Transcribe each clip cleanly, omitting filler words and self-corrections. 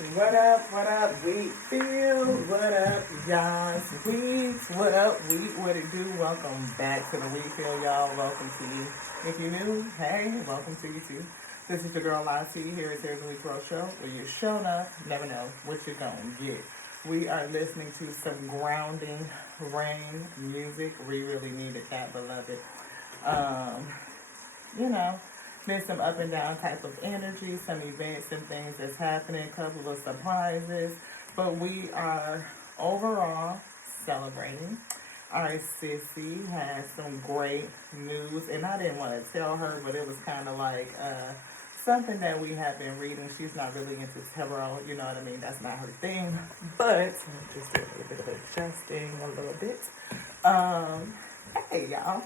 Wheat field? What up, y'all? Wheat, what up, wheat, what it do? Welcome back to the wheat field, y'all. Welcome to you. If you're new, hey, welcome to you too. This is your girl, Lottie, here at the Week Road Show, where you shown up, never know what you're gonna get. We are listening to some grounding rain music. We really needed that, beloved. You know, been some up and down type of energy, some events and things that's happening, a couple of surprises, but we are overall celebrating. Our sissy has some great news, and I didn't want to tell her, but it was kind of like something that we have been reading. She's not really into tarot, you know what I mean? That's not her thing, but just doing a little bit of adjusting a little bit. Hey, y'all.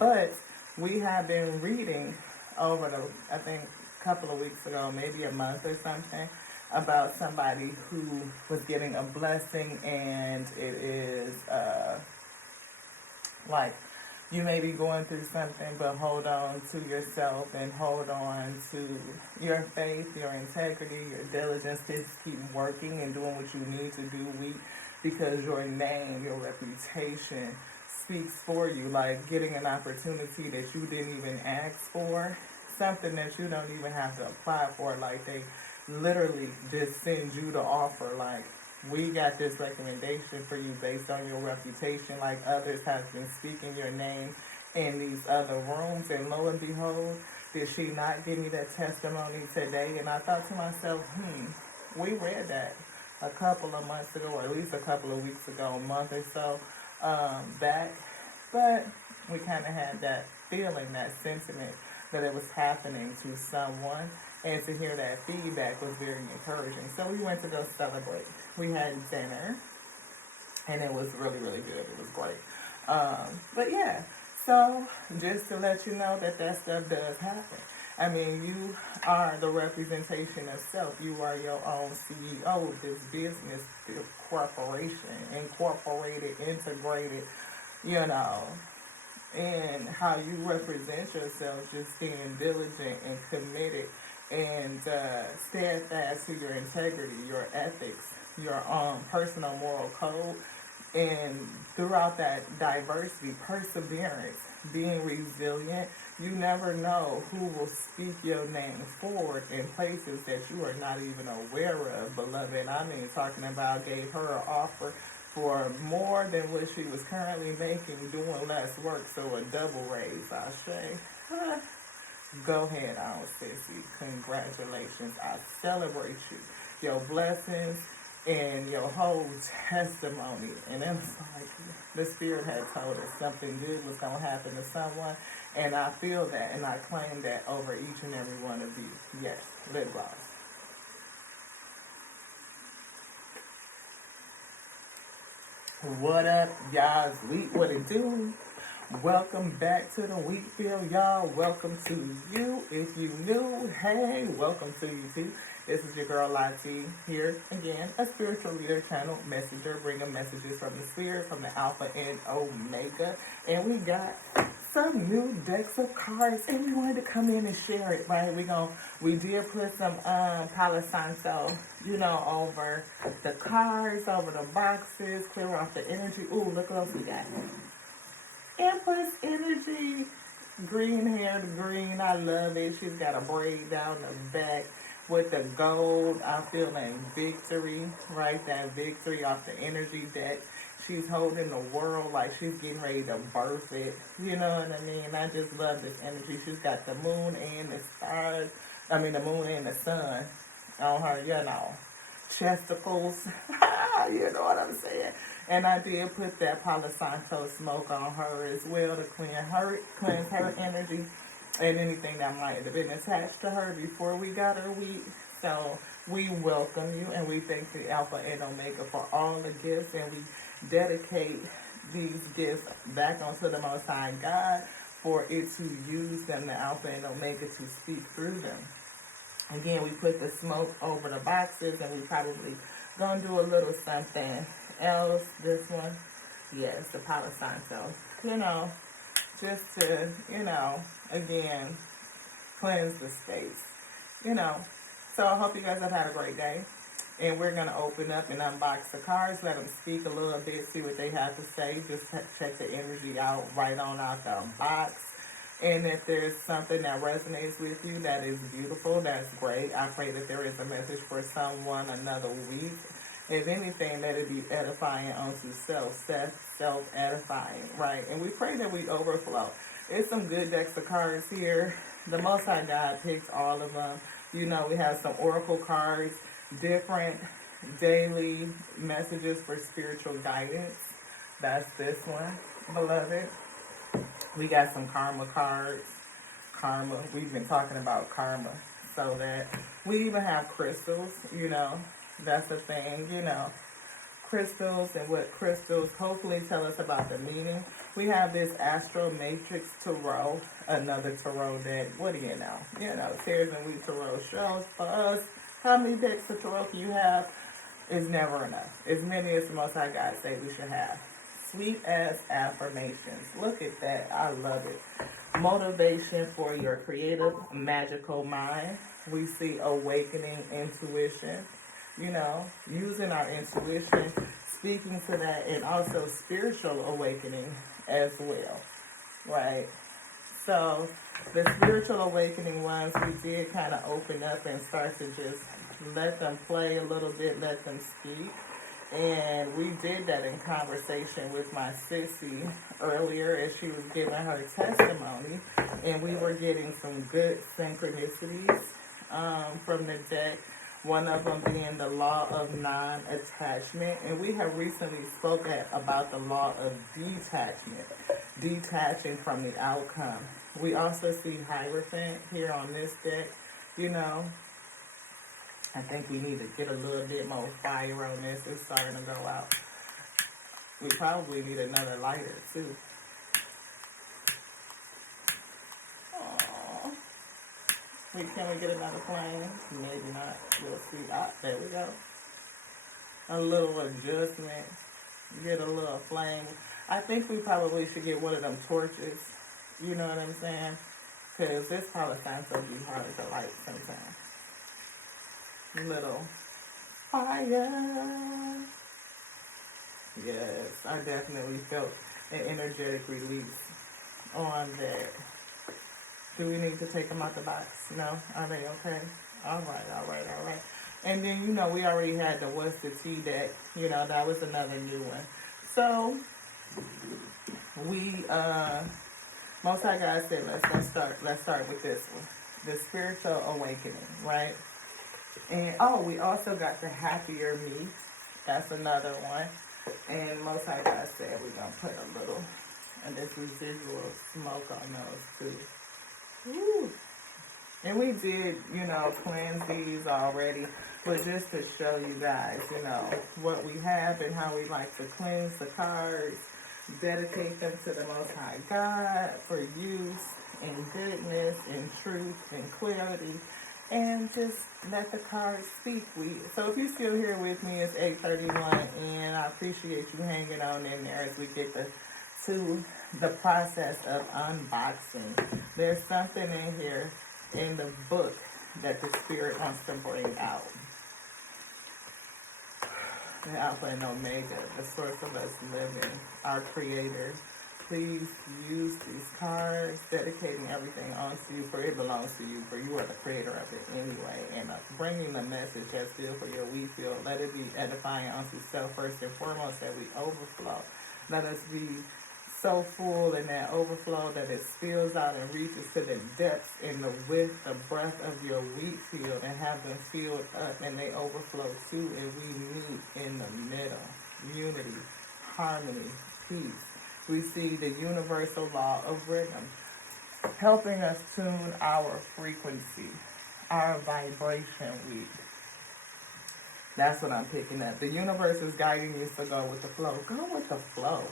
But we have been reading over I think, a couple of weeks ago, maybe a month or something, about somebody who was getting a blessing, and it is, like, you may be going through something, but hold on to yourself and hold on to your faith, your integrity, your diligence. Just keep working and doing what you need to do, because your name, your reputation speaks for you, like getting an opportunity that you didn't even ask for, something that you don't even have to apply for, like they literally just send you the offer, like, we got this recommendation for you based on your reputation, like others have been speaking your name in these other rooms, and lo and behold, did she not give me that testimony today? And I thought to myself, we read that a couple of months ago, or at least a couple of weeks ago, a month or so back, but we kind of had that feeling, that sentiment that it was happening to someone, and to hear that feedback was very encouraging. So we went to go celebrate. We had dinner, and it was really, really good. It was great. But yeah, so just to let you know that stuff does happen. I mean, you are the representation of self. You are your own CEO of this business, this corporation, incorporated, integrated, and how you represent yourself, just being diligent and committed and steadfast to your integrity, your ethics, your personal moral code, and throughout that diversity, perseverance, being resilient. You never know who will speak your name forward in places that you are not even aware of, beloved. I mean, talking about gave her an offer for more than what she was currently making, doing less work, so a double raise, I say. Go ahead on, sissy. Congratulations. I celebrate you. Your blessings and your whole testimony. And it was like the Spirit had told us something good was going to happen to someone. And I feel that, and I claim that over each and every one of you. Yes, lip gloss. What up, y'all? Wheat, what it do? Welcome back to the wheat field, y'all. Welcome to you. If you new, hey, welcome to you too. This is your girl, Lottie, here again, a spiritual leader, channel messenger, bringing messages from the spirit, from the Alpha and Omega. And we got some new decks of cards, and we wanted to come in and share it, right? We did put some Palo Santo, over the cards, over the boxes, clear off the energy. Ooh, look what else we got. Empress energy, green hair to green. I love it. She's got a braid down the back with the gold. I'm feeling victory, right? That victory off the energy deck. She's holding the world like she's getting ready to birth it. You know what I mean? I just love this energy. She's got the moon and the stars. The moon and the sun on her, chesticles. You know what I'm saying? And I did put that Palo Santo smoke on her as well to cleanse her energy and anything that might have been attached to her before we got her wheat. So we welcome you, and we thank the Alpha and Omega for all the gifts, and we dedicate these gifts back onto the Most High God for it to use them, the Alpha and Omega, to speak through them. Again, we put the smoke over the boxes, and we probably gonna do a little something else. This one, yes, the Palo Santo, just to, again, cleanse the space, So I hope you guys have had a great day. And we're going to open up and unbox the cards, let them speak a little bit, see what they have to say. Just check the energy out right on out the box. And if there's something that resonates with you, that is beautiful, that's great. I pray that there is a message for someone another week. If anything, let it be edifying unto self-edifying, right? And we pray that we overflow. It's some good decks of cards here. The Most High God picked all of them. You know, we have some oracle cards, different daily messages for spiritual guidance. That's this one, beloved. We got some karma cards. Karma. We've been talking about karma. So that we even have crystals, you know. That's a thing, you know. Crystals and what crystals hopefully tell us about the meaning. We have this Astro Matrix Tarot, another tarot deck. What do you know? You know, Tears and Wheat Tarot shows for us. How many decks of tarot can you have? Is never enough. As many as the Most High God say we should have. Sweet ass affirmations. Look at that. I love it. Motivation for your creative, magical mind. We see awakening intuition. You know, using our intuition, speaking to that, and also spiritual awakening as well, right? So the spiritual awakening ones, we did kind of open up and start to just let them play a little bit, let them speak. And we did that in conversation with my sissy earlier as she was giving her testimony. And we were getting some good synchronicities from the deck. One of them being the law of non-attachment. And we have recently spoken about the law of detachment, detaching from the outcome. We also see Hierophant here on this deck. You know, I think we need to get a little bit more fire on this. It's starting to go out. We probably need another lighter, too. Can we get another flame? Maybe not. We'll see. There we go. A little adjustment. Get a little flame. I think we probably should get one of them torches. You know what I'm saying? Because this Palestine be hard to light sometimes. Little fire. Yes, I definitely felt an energetic release on that. Do we need to take them out the box? No? Are they okay? All right. And then, you know, we already had the What's the Tea deck. You know, that was another new one. So, we, Most High God said, let's start with this one. The spiritual awakening, right? And, we also got the Happier Me. That's another one. And Most High God said we're going to put a little, and this residual smoke on those, too. Woo. And we did, you know, cleanse these already, but just to show you guys, you know, what we have and how we like to cleanse the cards, dedicate them to the Most High God for use in goodness, in truth, in clarity, and just let the cards speak. So if you're still here with me, it's 8:31, and I appreciate you hanging on in there as we get to the process of unboxing. There's something in here in the book that the Spirit wants to bring out. The Alpha and Omega, the source of us living, our Creator. Please use these cards, dedicating everything onto you, for it belongs to you, for you are the creator of it anyway. And bringing the message that's good for your wheat field. Let it be edifying unto self first and foremost, that we overflow. Let us be so full in that overflow that it spills out and reaches to the depths and the width, the breadth of your wheat field, and have them filled up and they overflow too, and we meet in the middle. Unity, harmony, peace. We see the universal law of rhythm, helping us tune our frequency, our vibration wheat. That's what I'm picking up. The universe is guiding you to go with the flow. Go with the flow.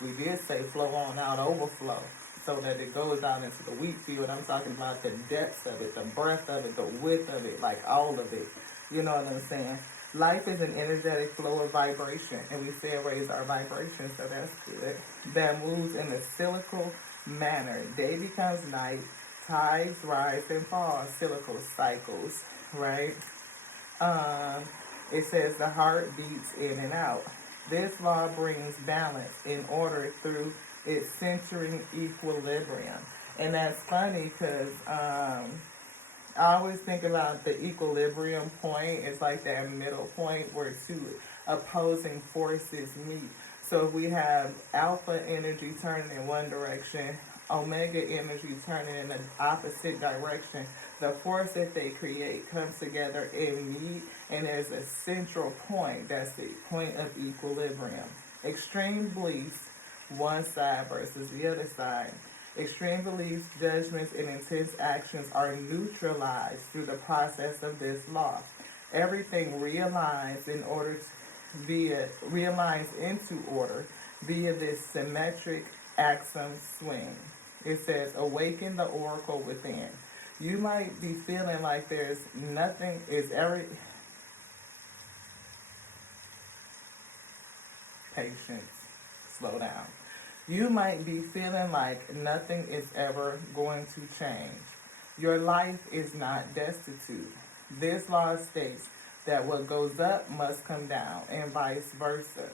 We did say flow on out, overflow, so that it goes out into the wheat field. I'm talking about the depths of it, the breadth of it, the width of it, like all of it. You know what I'm saying? Life is an energetic flow of vibration, and we say raise our vibration, so that's good. That moves in a cyclical manner. Day becomes night, tides rise and fall, cyclical cycles. right? Um, it says the heart beats in and out. This law brings balance in order through its centering equilibrium. And that's funny because I always think about the equilibrium point. It's like that middle point where two opposing forces meet. So if we have alpha energy turning in one direction, omega energy turning in the opposite direction, the force that they create comes together and meet, and there's a central point. That's the point of equilibrium. Extreme beliefs, one side versus the other side. Extreme beliefs, judgments, and intense actions are neutralized through the process of this law. Everything realigns in order to realigns into order via this symmetric axiom swing. It says, awaken the oracle within. You might be feeling like there's nothing is ever patience. Slow down. You might be feeling like nothing is ever going to change. Your life is not destitute. This law states that what goes up must come down, and vice versa.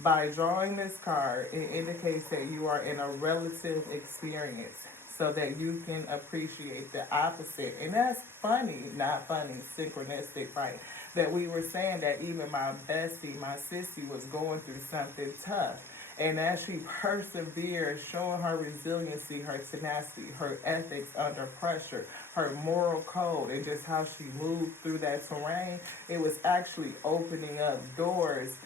By drawing this card, it indicates that you are in a relative experience so that you can appreciate the opposite. And that's funny, not funny, synchronistic, right? That we were saying that even my bestie, my sissy, was going through something tough. And as she persevered, showing her resiliency, her tenacity, her ethics under pressure, her moral code, and just how she moved through that terrain, it was actually opening up doors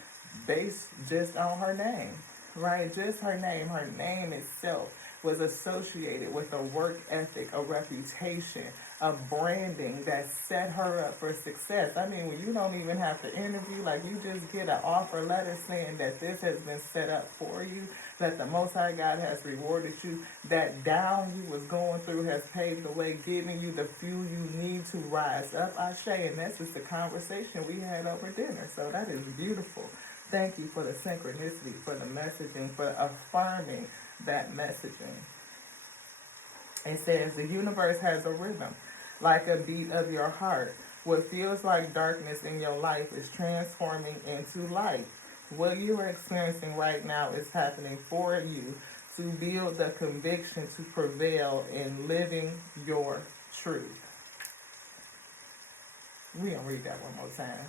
based just on her name, right? Just her name itself was associated with a work ethic, a reputation, a branding that set her up for success. I mean, when you don't even have to interview, like you just get an offer letter saying that this has been set up for you, that the Most High God has rewarded you, that down you was going through has paved the way, giving you the fuel you need to rise up, Ashe. And that's just the conversation we had over dinner. So that is beautiful. Thank you for the synchronicity, for the messaging, for affirming that messaging. It says the universe has a rhythm, like a beat of your heart. What feels like darkness in your life is transforming into light. What you are experiencing right now is happening for you to build the conviction to prevail in living your truth. We're going to read that one more time.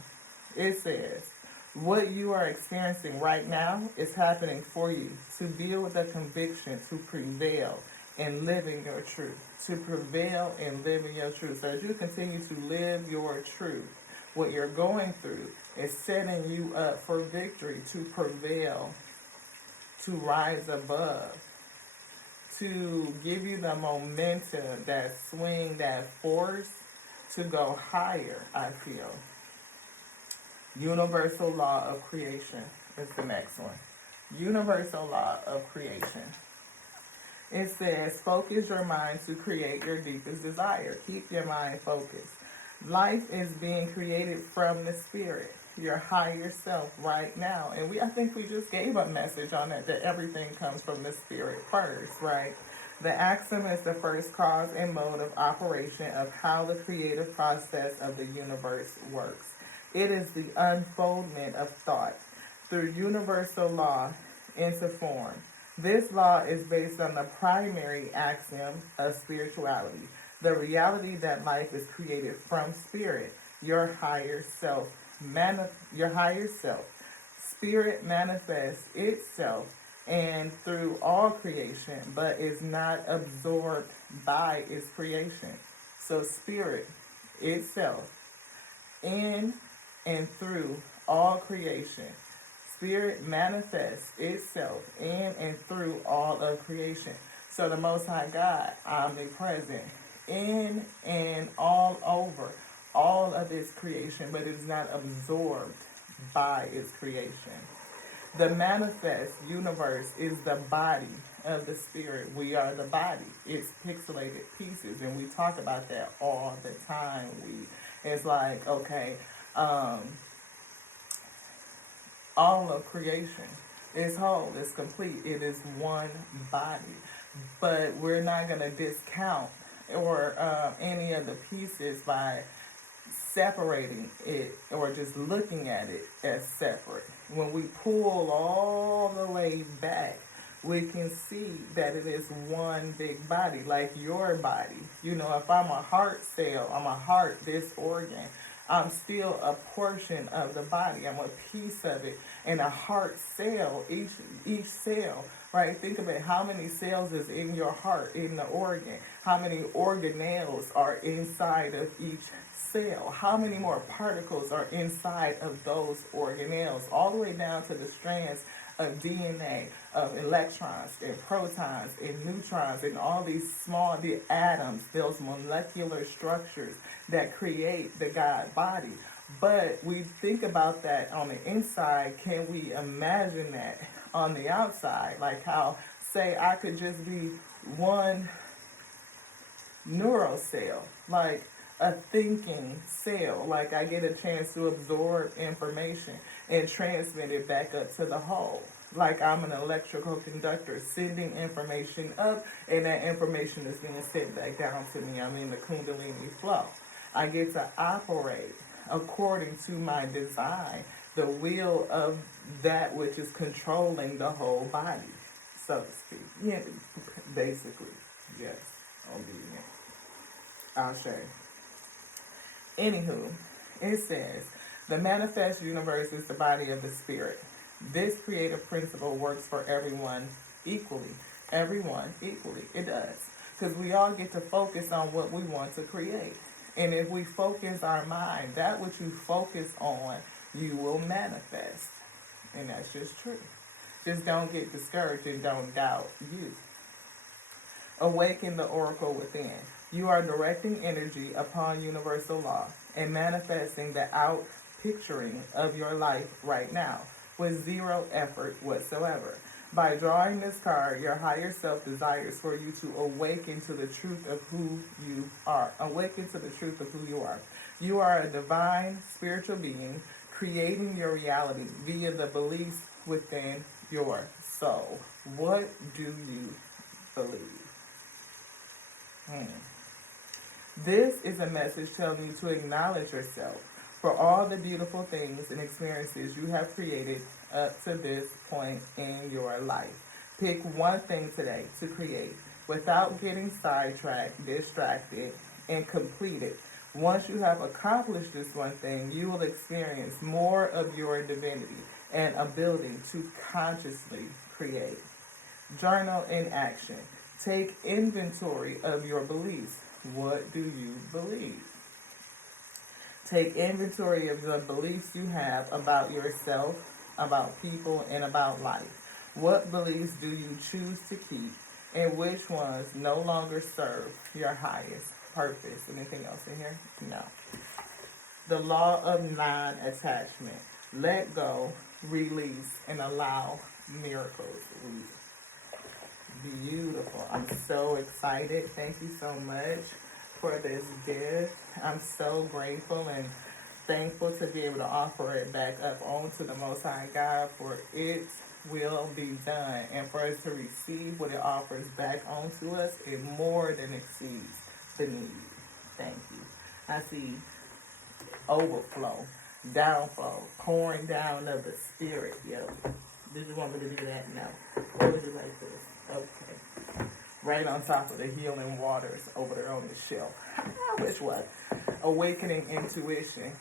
It says, what you are experiencing right now is happening for you to build the conviction to prevail in living your truth. To prevail in living your truth. So as you continue to live your truth, what you're going through is setting you up for victory, to prevail, to rise above, to give you the momentum, that swing, that force to go higher, I feel. Universal law of creation is the next one. Universal law of creation. It says, focus your mind to create your deepest desire. Keep your mind focused. Life is being created from the spirit, your higher self right now. And I think we just gave a message on that everything comes from the spirit first, right? The axiom is the first cause and mode of operation of how the creative process of the universe works. It is the unfoldment of thought through universal law into form. This law is based on the primary axiom of spirituality, the reality that life is created from spirit, your higher self. Spirit manifests itself and through all creation, but is not absorbed by its creation. So spirit itself in and through all creation. Spirit manifests itself in and through all of creation. So the Most High God, omnipresent, in and all over all of its creation, but it is not absorbed by its creation. The manifest universe is the body of the spirit. We are the body. It's pixelated pieces, and we talk about that all the time. It's like, okay, all of creation is whole, is complete, it is one body. But we're not going to discount or any of the pieces by separating it or just looking at it as separate. When we pull all the way back, we can see that it is one big body, like your body. You know, if I'm a heart cell, I'm a heart, this organ, I'm still a portion of the body. I'm a piece of it. And a heart cell, each cell, right? Think about how many cells is in your heart, in the organ. How many organelles are inside of each cell? How many more particles are inside of those organelles? All the way down to the strands of DNA, of electrons and protons and neutrons and all these small, the atoms, those molecular structures that create the God body. But we think about that on the inside. Can we imagine that on the outside? Like how, say, I could just be one neurocell, like a thinking cell, like I get a chance to absorb information and transmit it back up to the whole. Like I'm an electrical conductor sending information up, and that information is being sent back down to me. I'm in the Kundalini flow. I get to operate according to my design, the will of that which is controlling the whole body, so to speak. Yeah, basically, yes, obedient. I'll show you. Anywho, it says, the manifest universe is the body of the spirit. This creative principle works for everyone equally. Everyone equally. It does. Because we all get to focus on what we want to create. And if we focus our mind, that which you focus on, you will manifest. And that's just true. Just don't get discouraged and don't doubt you. Awaken the oracle within. You are directing energy upon universal law and manifesting the out-picturing of your life right now with zero effort whatsoever. By drawing this card, your higher self desires for you to awaken to the truth of who you are. Awaken to the truth of who you are. You are a divine spiritual being creating your reality via the beliefs within your soul. What do you believe? This is a message telling you to acknowledge yourself for all the beautiful things and experiences you have created up to this point in your life. Pick one thing today to create without getting sidetracked, distracted, and complete it. Once you have accomplished this one thing, you will experience more of your divinity and ability to consciously create. Journal in action. Take inventory of your beliefs. What do you believe? Take inventory of the beliefs you have about yourself, about people, and about life. What beliefs do you choose to keep, and which ones no longer serve your highest purpose? Anything else in here? No. The law of non-attachment. Let go, release, and allow miracles. Beautiful. I'm so excited. Thank you so much for this gift. I'm so grateful and thankful to be able to offer it back up onto the Most High God, for it will be done. And for us to receive what it offers back onto us, it more than exceeds the need. Thank you. I see overflow, downflow, pouring down of the Spirit. Yo, did you want me to do that? No. Or would you like this? Okay. Right on top of the healing waters over there on the shelf. Which one? Awakening intuition.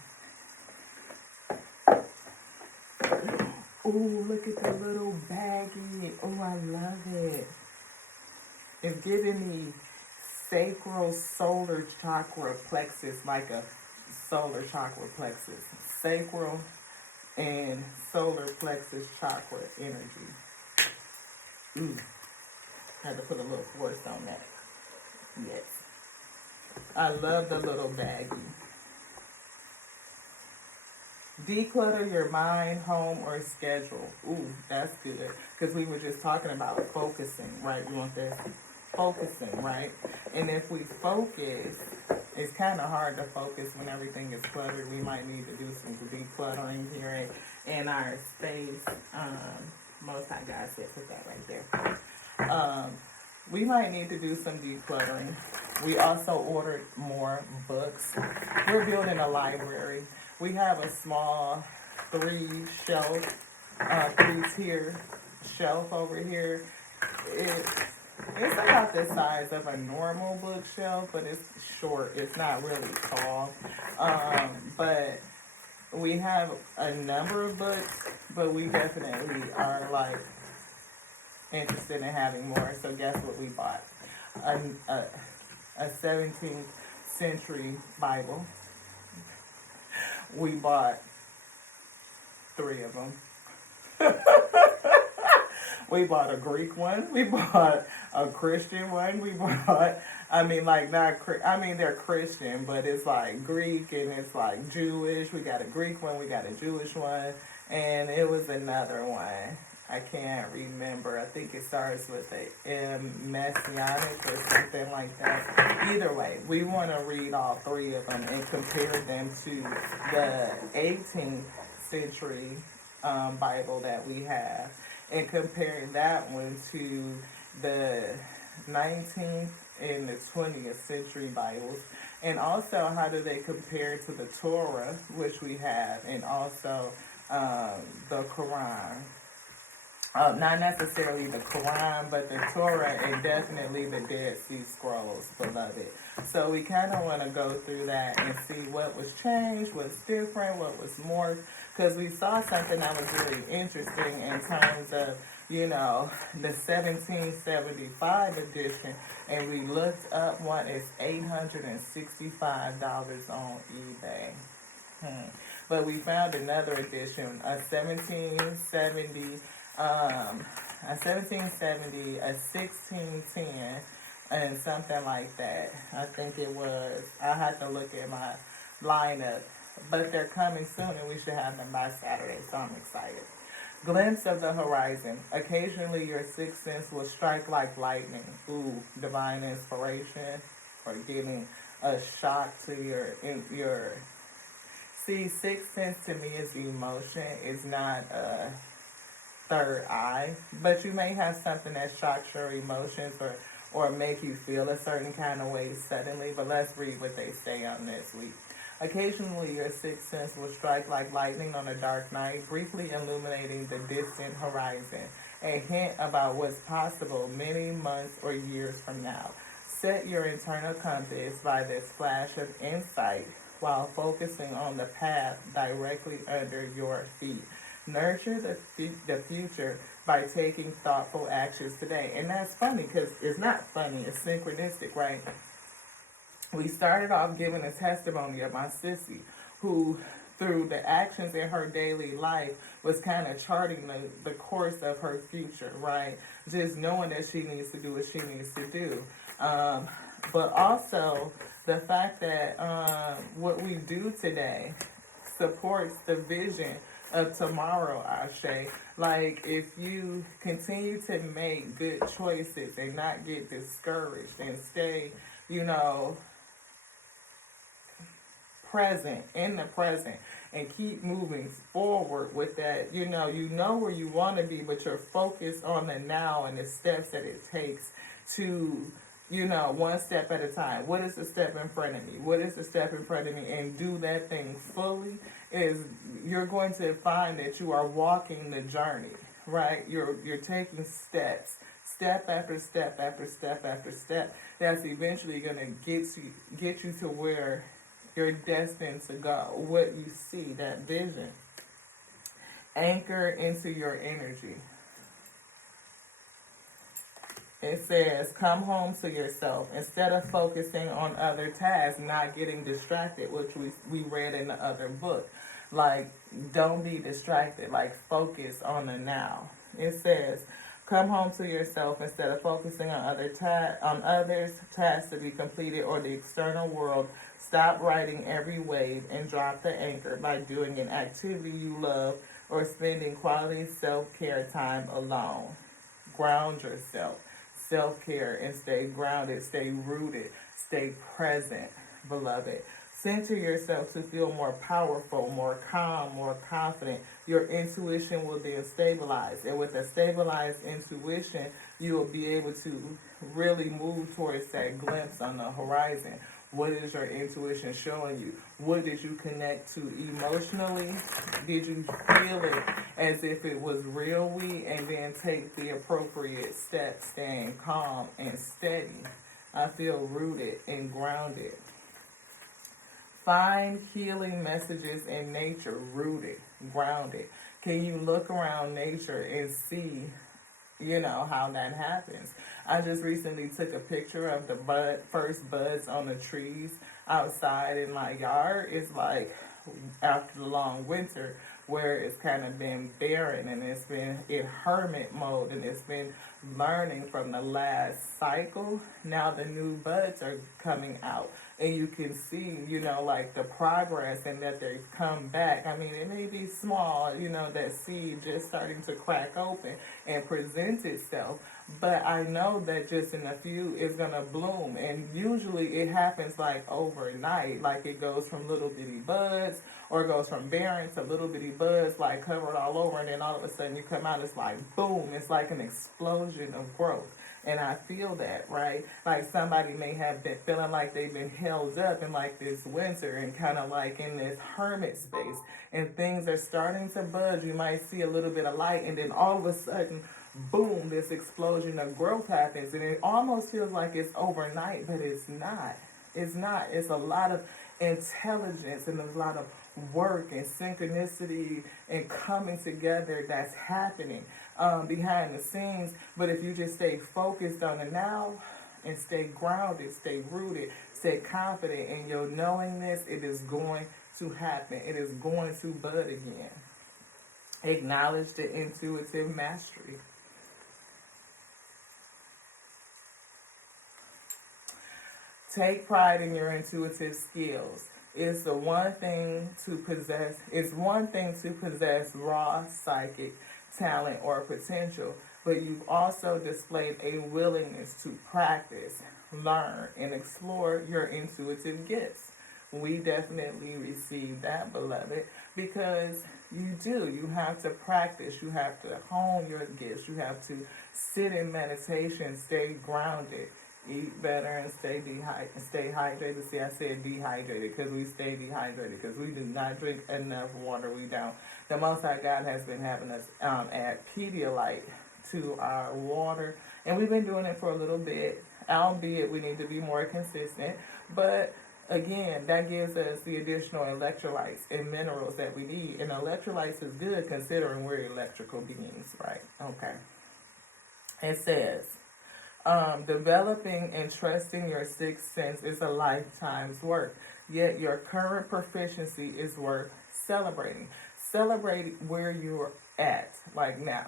Ooh, look at the little baggie. Oh, I love it. It's giving me sacral solar chakra plexus, like a solar chakra plexus. Sacral and solar plexus chakra energy. Ooh. Had to put a little force on that. Yes. I love the little baggie. Declutter your mind, home, or schedule. Ooh, that's good. Because we were just talking about focusing, right? We want this focusing, right? And if we focus, it's kind of hard to focus when everything is cluttered. We might need to do some decluttering here in our space. Most High God said put that right there. we might need to do some decluttering. We also ordered more books. We're building a library. We have a small three-tier shelf over here. It, it's about the size of a normal bookshelf, but it's short. It's not really tall. But we have a number of books, but we definitely are like interested in having more. So guess what we bought? A 17th century Bible. We bought 3 of them. We bought a Greek one. We bought a Christian one. We bought, they're Christian, but it's like Greek and it's like Jewish. We got a Greek one. We got a Jewish one. And it was another one. I can't remember. I think it starts with a Messianic or something like that. Either way, we want to read all 3 of them and compare them to the 18th century Bible that we have, and comparing that one to the 19th and the 20th century Bibles, and also how do they compare to the Torah, which we have, and also the Quran. Not necessarily the Quran, but the Torah and definitely the Dead Sea Scrolls, beloved. So we kind of want to go through that and see what was changed, what's different, what was more, because we saw something that was really interesting in terms of, the 1775 edition, and we looked up one. It's $865 on eBay. But we found another edition, a 1770, a 1610, and something like that. I think it was. I had to look at my lineup, but they're coming soon, and we should have them by Saturday, so I'm excited. Glimpse of the horizon. Occasionally, your sixth sense will strike like lightning. Ooh, divine inspiration, or getting a shock to your. See, sixth sense to me is emotion. It's not a third eye, but you may have something that shocks your emotions or make you feel a certain kind of way suddenly. But let's read what they say on this week. Occasionally, your sixth sense will strike like lightning on a dark night, briefly illuminating the distant horizon, a hint about what's possible many months or years from now. Set your internal compass by this flash of insight while focusing on the path directly under your feet. Nurture the future by taking thoughtful actions today. And that's funny because it's not funny, it's synchronistic, right? We started off giving a testimony of my sissy, who through the actions in her daily life was kind of charting the course of her future, right? Just knowing that she needs to do what she needs to do. But also the fact that what we do today supports the vision of tomorrow, Ashe. Like, if you continue to make good choices and not get discouraged and stay, present, in the present, and keep moving forward with that, you know where you want to be, but you're focused on the now and the steps that it takes to, one step at a time. What is the step in front of me? What is the step in front of me? And do that thing fully, you're going to find that you are walking the journey, right? You're taking steps, step after step after step after step. That's eventually going to get you to where you're destined to go. What you see, that vision. Anchor into your energy. It says, come home to yourself. Instead of focusing on other tasks, not getting distracted, which we read in the other book. Like, don't be distracted. Like, focus on the now. It says, come home to yourself instead of focusing on others' tasks to be completed or the external world. Stop riding every wave and drop the anchor by doing an activity you love or spending quality self-care time alone. Ground yourself. Self-care and stay grounded, stay rooted, stay present, beloved. Center yourself to feel more powerful, more calm, more confident. Your intuition will then stabilize. And with a stabilized intuition, you will be able to really move towards that glimpse on the horizon. What is your intuition showing you? What did you connect to emotionally? Did you feel it as if it was real and then take the appropriate steps, staying calm and steady? I feel rooted and grounded. Find healing messages in nature, rooted, grounded. Can you look around nature and see, how that happens? I just recently took a picture of the first buds on the trees outside in my yard. It's like after the long winter where it's kind of been barren and it's been in hermit mode and it's been learning from the last cycle. Now the new buds are coming out and you can see, like the progress and that they've come back. I mean, it may be small, that seed just starting to crack open and present itself. But I know that just in a few it's going to bloom. And usually it happens like overnight. Like it goes from little bitty buds or it goes from barren to little bitty buds like covered all over. And then all of a sudden you come out, it's like boom. It's like an explosion of growth. And I feel that, right? Like somebody may have been feeling like they've been held up in like this winter and kind of like in this hermit space. And things are starting to buzz. You might see a little bit of light and then all of a sudden, boom, this explosion of growth happens. And it almost feels like it's overnight, but it's not. It's not. It's a lot of intelligence and a lot of work and synchronicity and coming together that's happening behind the scenes. But if you just stay focused on the now and stay grounded, stay rooted, stay confident in your knowingness, it is going to happen. It is going to bud again. Acknowledge the intuitive mastery. Take pride in your intuitive skills. It's one thing to possess raw psychic talent or potential, but you've also displayed a willingness to practice, learn, and explore your intuitive gifts. We definitely receive that, beloved, because you have to practice, you have to hone your gifts, you have to sit in meditation, stay grounded, eat better, and stay hydrated. See, I said dehydrated because we stay dehydrated because we do not drink enough water. We don't. The Most High God has been having us add Pedialyte to our water, and we've been doing it for a little bit, albeit we need to be more consistent. But again, that gives us the additional electrolytes and minerals that we need, and electrolytes is good considering we're electrical beings, right? Okay. It says, developing and trusting your sixth sense is a lifetime's work, yet your current proficiency is worth celebrating. Celebrate where you're at, like now,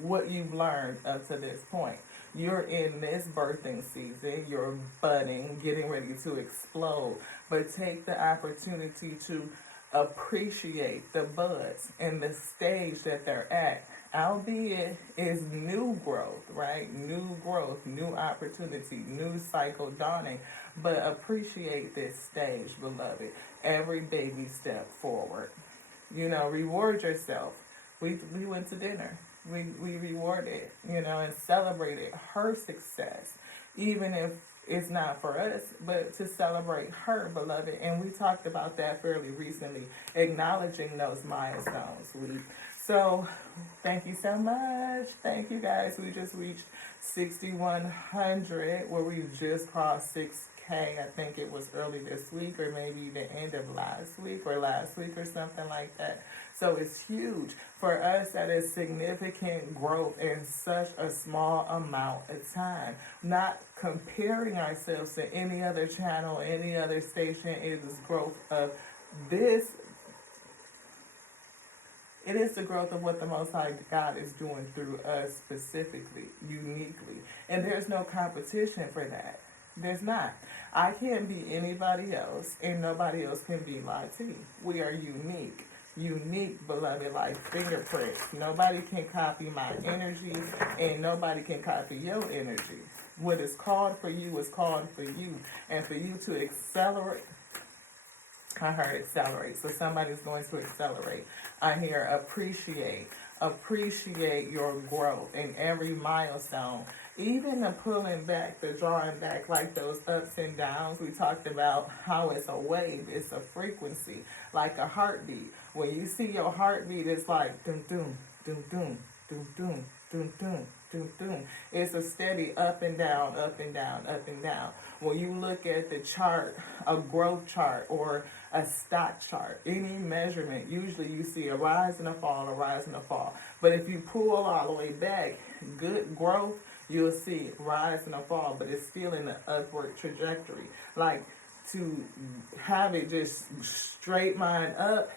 what you've learned up to this point. You're in this birthing season, you're budding, getting ready to explode, but take the opportunity to appreciate the buds and the stage that they're at. Albeit is new growth, right? New growth, new opportunity, new cycle dawning. But appreciate this stage, beloved. Every baby step forward. Reward yourself. We went to dinner. We rewarded, and celebrated her success. Even if it's not for us, but to celebrate her, beloved. And we talked about that fairly recently, acknowledging those milestones. So, thank you so much. Thank you, guys. We just reached 6,100, where we just crossed 6K. I think it was early this week, or maybe the end of last week, or something like that. So, it's huge. For us, that is significant growth in such a small amount of time. Not comparing ourselves to any other channel, any other station. It is growth of this. It is the growth of what the Most High God is doing through us specifically, uniquely. And there's no competition for that. There's not. I can't be anybody else, and nobody else can be like me. We are unique. Unique, beloved, like fingerprints. Nobody can copy my energy, and nobody can copy your energy. What is called for you is called for you. And for you to accelerate I heard accelerate. So somebody's going to accelerate. I hear appreciate. Appreciate your growth in every milestone. Even the pulling back, the drawing back, like those ups and downs. We talked about how it's a wave, it's a frequency, like a heartbeat. When you see your heartbeat, it's like doom, doom, doom, doom, doom, doom, doom, doom, doom, doom. It's a steady up and down, up and down, up and down. When you look at the chart, a growth chart or a stock chart, any measurement, usually you see a rise and a fall, a rise and a fall. But if you pull all the way back, good growth, you'll see rise and a fall, but it's still in an upward trajectory. Like to have it just straight line up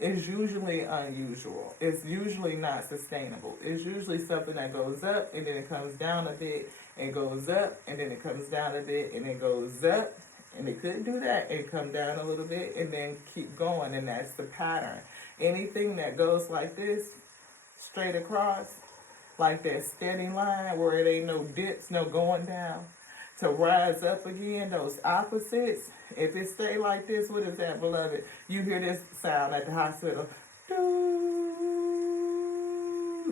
is usually unusual. It's usually not sustainable. It's usually something that goes up and then it comes down a bit and goes up and then it comes down a bit and it goes up, and it could do that and come down a little bit and then keep going, and that's the pattern. Anything that goes like this, straight across, like that steady line where it ain't no dips, no going down, to rise up again, those opposites, if it stay like this, what is that, beloved? You hear this sound at the hospital. Doo.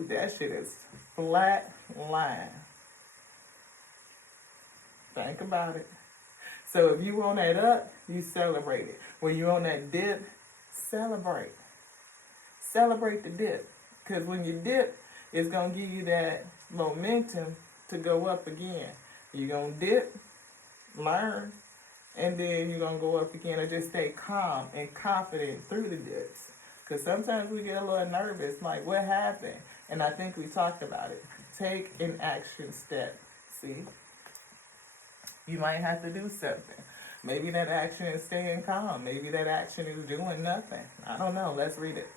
That shit is flat line. Think about it. So if you on that up, you celebrate it. When you on that dip, celebrate. Celebrate the dip. Because when you dip, it's going to give you that momentum to go up again. You're going to dip, learn, and then you're going to go up again, and just stay calm and confident through the dips. Because sometimes we get a little nervous, like, what happened? And I think we talked about it. Take an action step. See? You might have to do something. Maybe that action is staying calm. Maybe that action is doing nothing. I don't know. Let's read it.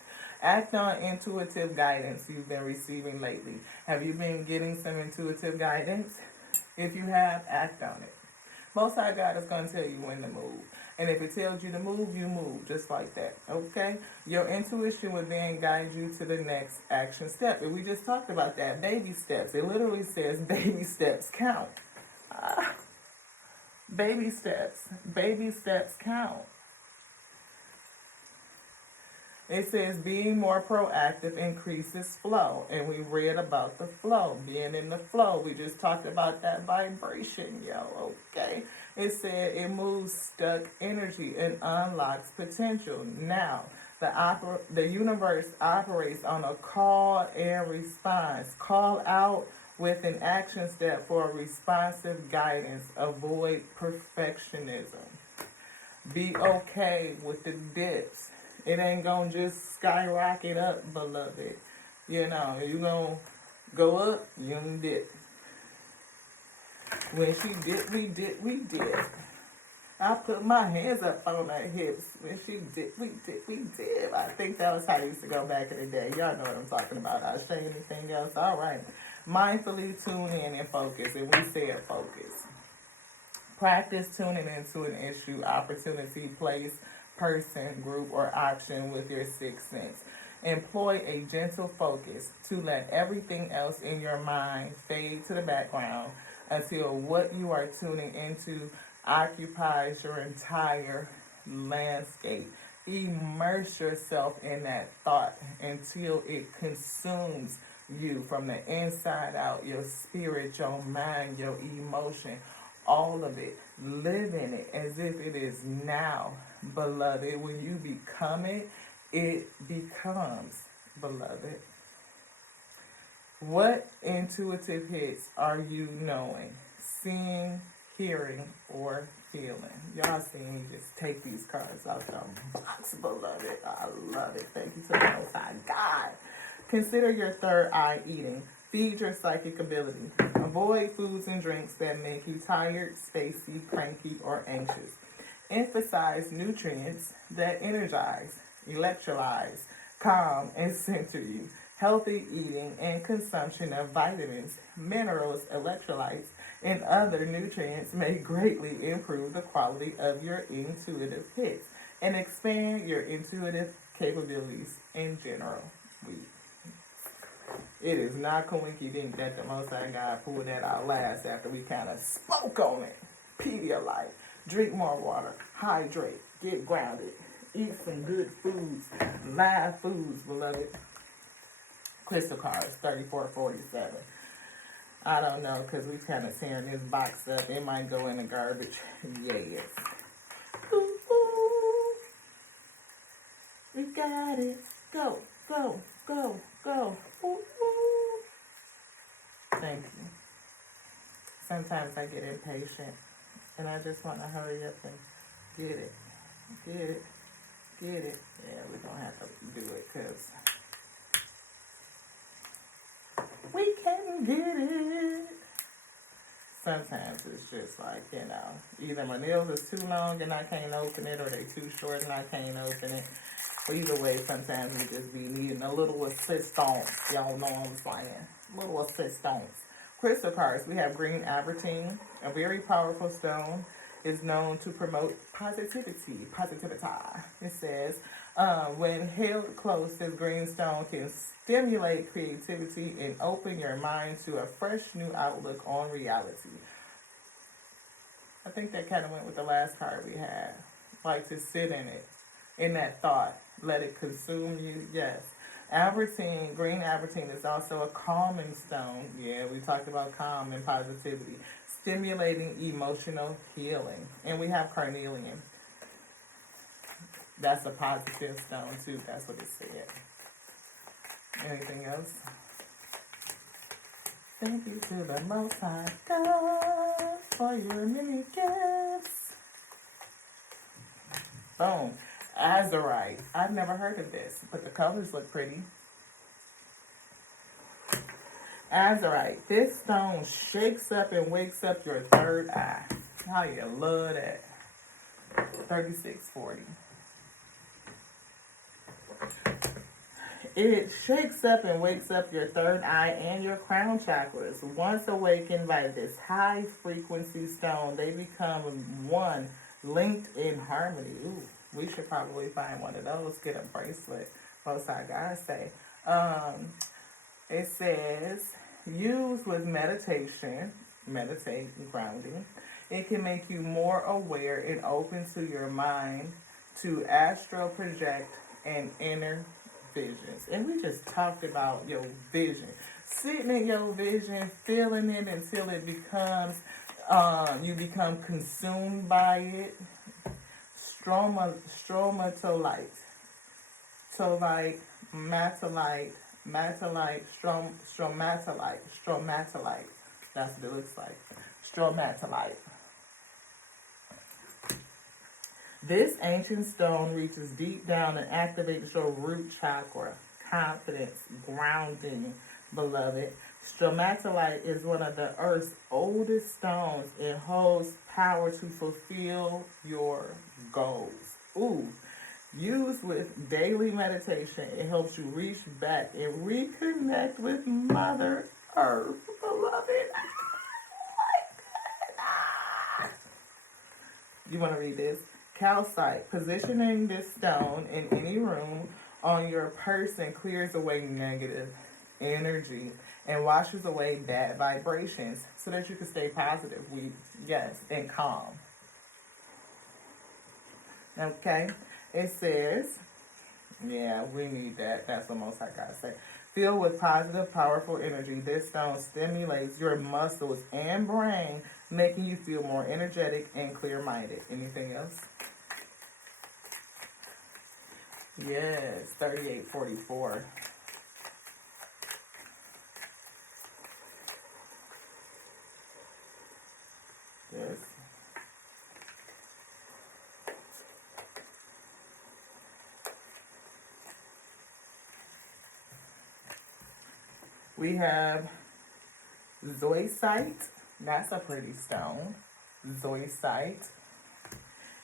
Act on intuitive guidance you've been receiving lately. Have you been getting some intuitive guidance? If you have, act on it. Most High God is going to tell you when to move. And if it tells you to move, you move just like that. Okay? Your intuition will then guide you to the next action step. And we just talked about that. Baby steps. It literally says baby steps count. Baby steps. Baby steps count. It says being more proactive increases flow. And we read about the flow. Being in the flow. We just talked about that vibration, yo. Okay. It said it moves stuck energy and unlocks potential. Now, the universe operates on a call and response. Call out with an action step for responsive guidance. Avoid perfectionism. Be okay with the dips. It ain't gonna just skyrocket up, beloved. You know, you gonna go up, you gonna dip. When she did, we did. I put my hands up on her hips. When she did, we did. I think that was how I used to go back in the day. Y'all know what I'm talking about. I'll show you anything else. All right. Mindfully tune in and focus. And we said focus. Practice tuning into an issue, opportunity, place, person, group, or option with your sixth sense. Employ a gentle focus to let everything else in your mind fade to the background until what you are tuning into occupies your entire landscape. Immerse yourself in that thought until it consumes you from the inside out, your spirit, your mind, your emotion, all of it. Live in it as if it is now, beloved. When you become it, it becomes, beloved. What intuitive hits are you knowing, seeing, hearing, or feeling? Y'all see me just take these cards out the box, beloved. I love it. Thank you to the Most High God. Consider your third eye eating. Feed your psychic ability. Avoid foods and drinks that make you tired, spacey, cranky, or anxious. Emphasize nutrients that energize, electrolyze, calm, and center you. Healthy eating and consumption of vitamins, minerals, electrolytes, and other nutrients may greatly improve the quality of your intuitive hits and expand your intuitive capabilities in general. It is not coinky-dink that the Most High God pulled that out last after we kind of spoke on it. Pedialyte. Drink more water. Hydrate. Get grounded. Eat some good foods. Live foods, beloved. Crystal cards, 3447. I don't know, because we kind of tearing this box up. It might go in the garbage. Yes. Ooh, ooh. We got it. Go, go, go, go. Ooh, ooh. Thank you. Sometimes I get impatient, and I just want to hurry up and get it. Get it. Get it. Yeah, we're going to have to do it, because we can get it. Sometimes it's just like, either my nails is too long and I can't open it, or they too short and I can't open it. But either way, sometimes we just be needing a little assistance. Y'all know what I'm saying. Little assistance. Crystal cards. We have green avertine, a very powerful stone. Is known to promote positivity. It says, when held close, this green stone can stimulate creativity and open your mind to a fresh new outlook on reality. I think that kind of went with the last card we had. Like to sit in it, in that thought. Let it consume you. Yes. Avertine, green avertine is also a calming stone. Yeah, we talked about calm and positivity. Stimulating emotional healing. And we have carnelian. That's a positive stone too. That's what it said. Anything else? Thank you to the Most High God for your many gifts. Boom. Azurite. I've never heard of this, but the colors look pretty. Azurite. This stone shakes up and wakes up your third eye. How you love that. 3640. It shakes up and wakes up your third eye and your crown chakras. Once awakened by this high frequency stone, they become one, linked in harmony. Ooh, we should probably find one of those, get a bracelet. Most I gotta say. It says, use with meditation, meditate and grounding. It can make you more aware and open to your mind to astral project and inner visions. And we just talked about your vision. Sitting in your vision, feeling it until it becomes, you become consumed by it. Stromatolite, stromatolite, stromatolite. That's what it looks like. Stromatolite. This ancient stone reaches deep down and activates your root chakra, confidence, grounding, beloved. Stromatolite is one of the Earth's oldest stones and holds power to fulfill your goals. Ooh. Used with daily meditation, it helps you reach back and reconnect with Mother Earth, beloved. You want to read this? Calcite. Positioning this stone in any room on your person clears away negative energy and washes away bad vibrations so that you can stay positive, and calm. Okay? It says, yeah, we need that. That's what most I gotta say. Filled with positive, powerful energy, this stone stimulates your muscles and brain, making you feel more energetic and clear-minded. Anything else? Yes, 3844. Yes. We have zoisite. That's a pretty stone. Zoisite.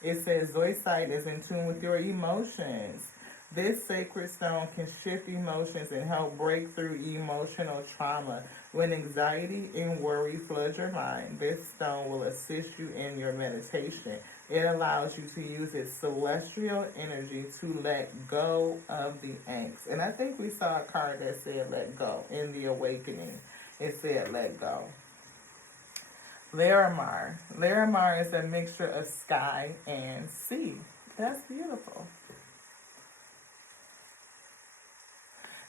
It says zoisite is in tune with your emotions. This sacred stone can shift emotions and help break through emotional trauma. When anxiety and worry flood your mind, this stone will assist you in your meditation. It allows you to use its celestial energy to let go of the angst. And I think we saw a card that said let go in the awakening. It said let go. Larimar. Larimar is a mixture of sky and sea. That's beautiful.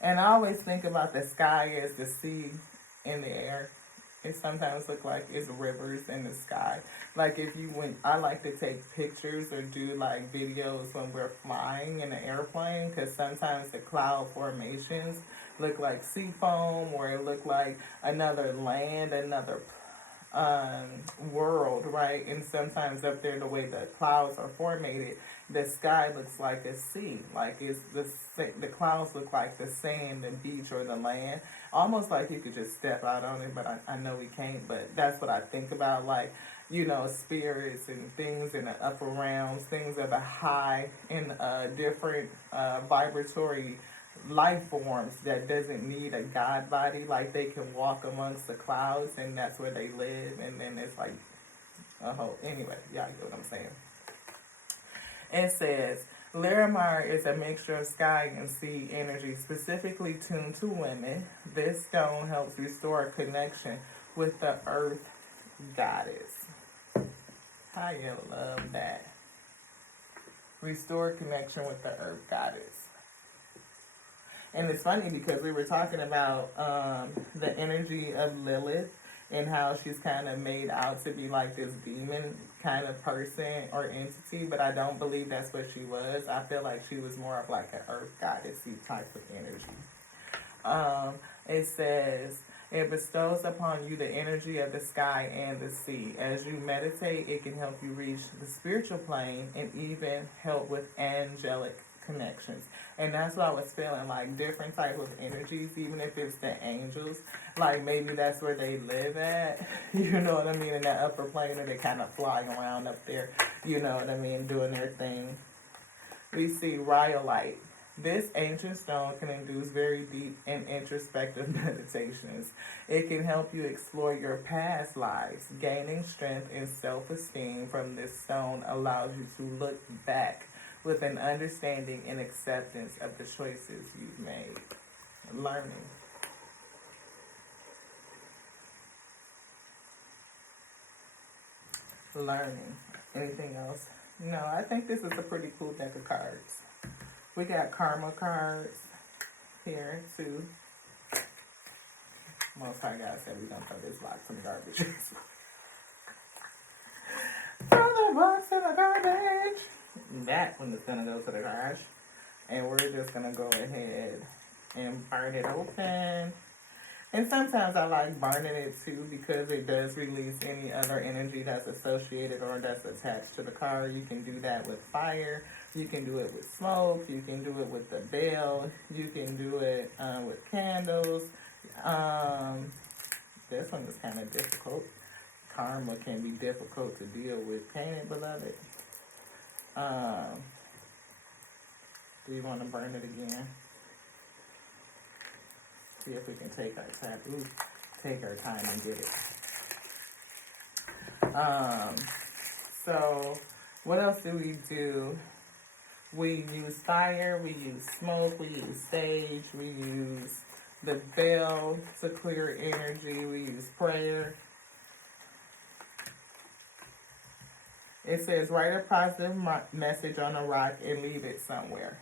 And I always think about the sky as the sea in the air. It sometimes look like it's rivers in the sky. Like if you went, I like to take pictures or do like videos when we're flying in an airplane, because sometimes the cloud formations look like sea foam, or it look like another land, another um, world, right? And sometimes up there, the way the clouds are formated, the sky looks like a sea. Like it's the clouds look like the sand, the beach, or the land. Almost like you could just step out on it, but I know we can't. But that's what I think about, like, spirits and things in the upper realms, things of the high and different vibratory life forms that doesn't need a God body. Like they can walk amongst the clouds, and that's where they live. And then it's like a whole. Anyway, y'all get what I'm saying. It says, Larimar is a mixture of sky and sea energy, specifically tuned to women. This stone helps restore a connection with the earth goddess. I love that. Restore connection with the earth goddess. And it's funny because we were talking about the energy of Lilith and how she's kind of made out to be like this demon kind of person or entity, but I don't believe that's what she was. I feel like she was more of like an earth goddessy type of energy. It says, it bestows upon you the energy of the sky and the sea. As you meditate, it can help you reach the spiritual plane and even help with angelic connections. And that's what I was feeling, like different type of energies, even if it's the angels, like maybe that's where they live at, you know what I mean, in that upper plane, or they kind of flying around up there, you know what I mean, doing their thing. We see rhyolite. This ancient stone can induce very deep and introspective meditations. It can help you explore your past lives. Gaining strength and self-esteem from this stone allows you to look back with an understanding and acceptance of the choices you've made. Learning. Learning. Anything else? No, I think this is a pretty cool deck of cards. We got karma cards here too. Most High God said we're gonna throw this box in the garbage. Throw the box in the garbage. That one is gonna go to the trash, and we're just gonna go ahead and burn it open. And sometimes I like burning it too, because it does release any other energy that's associated or that's attached to the card. You can do that with fire. You can do it with smoke. You can do it with the bell. You can do it with candles. This one is kind of difficult. Karma can be difficult to deal with. Can't it, beloved? Do you want to burn it again? See if we can take our time. Take our time and get it. So what else do we do? We use fire, we use smoke, we use sage, we use the bell to clear energy, we use prayer. It says, write a positive message on a rock and leave it somewhere.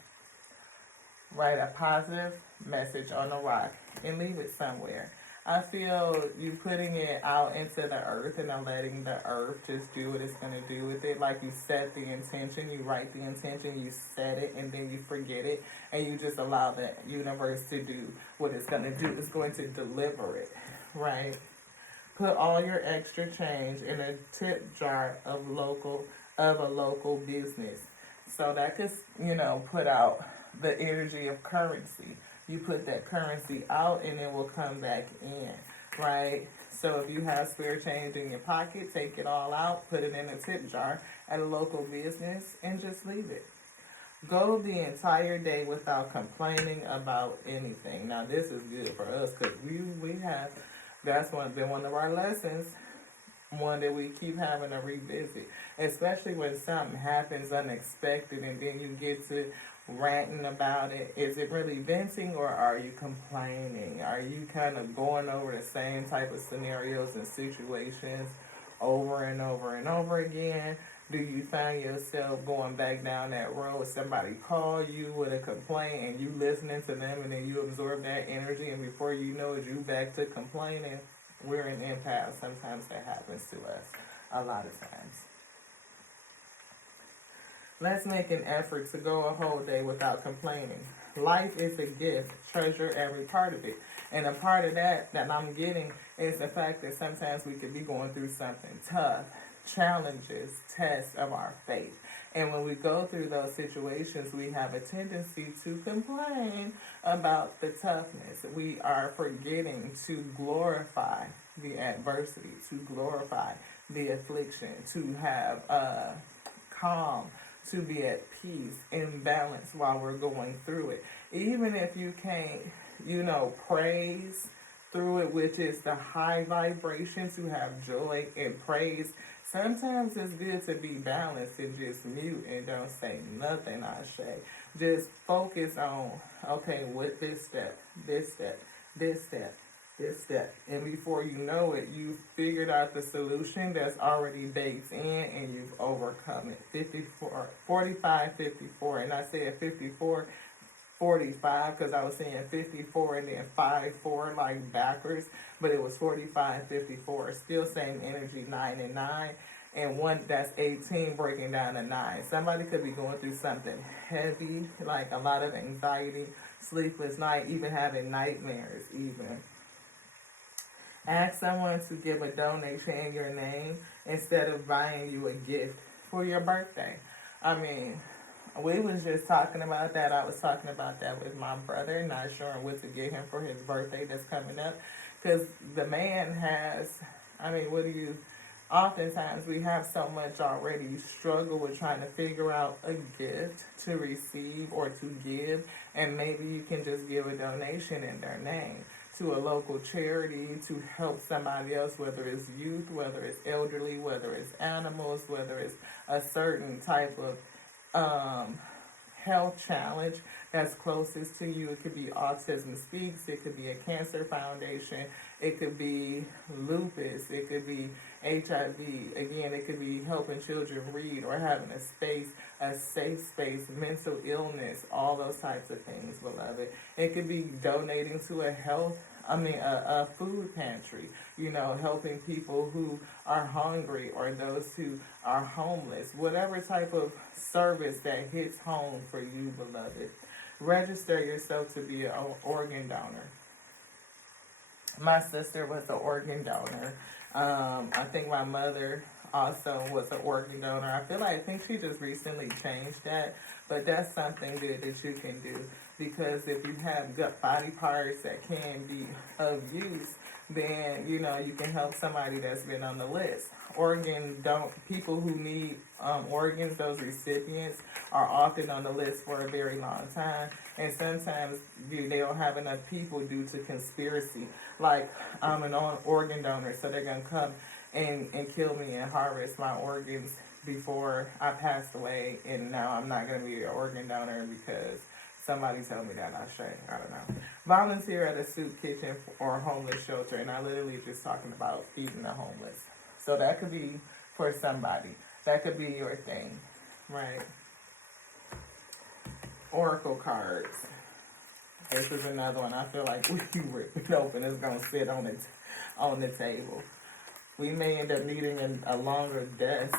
Write a positive message on a rock and leave it somewhere. I feel you putting it out into the earth and then letting the earth just do what it's going to do with it. Like you set the intention, you write the intention, you set it, and then you forget it. And you just allow the universe to do what it's going to do. It's going to deliver it, right? Put all your extra change in a tip jar of a local business. So that could, put out the energy of currency. You put that currency out and it will come back in, right? So if you have spare change in your pocket, take it all out, put it in a tip jar at a local business, and just leave it. Go the entire day without complaining about anything. Now this is good for us, because we have, that's been one of our lessons, one that we keep having to revisit, especially when something happens unexpected and then you get to ranting about it. Is it really venting, or are you complaining? Are you kind of going over the same type of scenarios and situations over and over and over again? Do you find yourself going back down that road? Somebody call you with a complaint and you listening to them and then you absorb that energy and before you know it, you back to complaining? We're an empath. Sometimes that happens to us. A lot of times. Let's make an effort to go a whole day without complaining. Life is a gift. Treasure every part of it. And a part of that I'm getting is the fact that sometimes we could be going through something tough, challenges, tests of our faith. And when we go through those situations, we have a tendency to complain about the toughness. We are forgetting to glorify the adversity, to glorify the affliction, to have calm, to be at peace, in balance while we're going through it. Even if you can't, praise through it, which is the high vibration, to have joy and praise. Sometimes it's good to be balanced and just mute and don't say nothing, I say. Just focus on, okay, what this step, this step, this step, this step. And before you know it, you've figured out the solution that's already baked in and you've overcome it. 45, 54. And I said 54, 45 because I was saying 54 and then 5-4 like backwards. But it was 45, 54. Still same energy, 9 and 9. And one that's 18 breaking down to 9. Somebody could be going through something heavy, like a lot of anxiety, sleepless night, even having nightmares even. Ask someone to give a donation in your name instead of buying you a gift for your birthday. I mean, we was just talking about that. I was talking about that with my brother, not sure what to get him for his birthday that's coming up. Because the man has, oftentimes we have so much already. You struggle with trying to figure out a gift to receive or to give. And maybe you can just give a donation in their name to a local charity to help somebody else, whether it's youth, whether it's elderly, whether it's animals, whether it's a certain type of health challenge that's closest to you. It could be Autism Speaks, it could be a cancer foundation, it could be lupus, it could be HIV. Again, it could be helping children read or having a safe space, mental illness, all those types of things, beloved. It could be donating to a food pantry, helping people who are hungry or those who are homeless, whatever type of service that hits home for you, beloved. Register yourself to be an organ donor. My sister was an organ donor. I think my mother also was an organ donor. I think she just recently changed that, but that's something good that you can do, because if you have gut body parts that can be of use, then you can help somebody that's been on the list. People who need organs, those recipients are often on the list for a very long time, and sometimes they don't have enough people due to conspiracy. Like, I'm an organ donor, so they're gonna come and kill me and harvest my organs before I passed away, and now I'm not gonna be an organ donor because somebody told me that I should. I don't know. Volunteer at a soup kitchen or a homeless shelter, and I literally just talking about feeding the homeless. So that could be for somebody. That could be your thing, right? Oracle cards. This is another one. I feel like we rip it open, it's gonna sit on the table. We may end up needing a longer desk.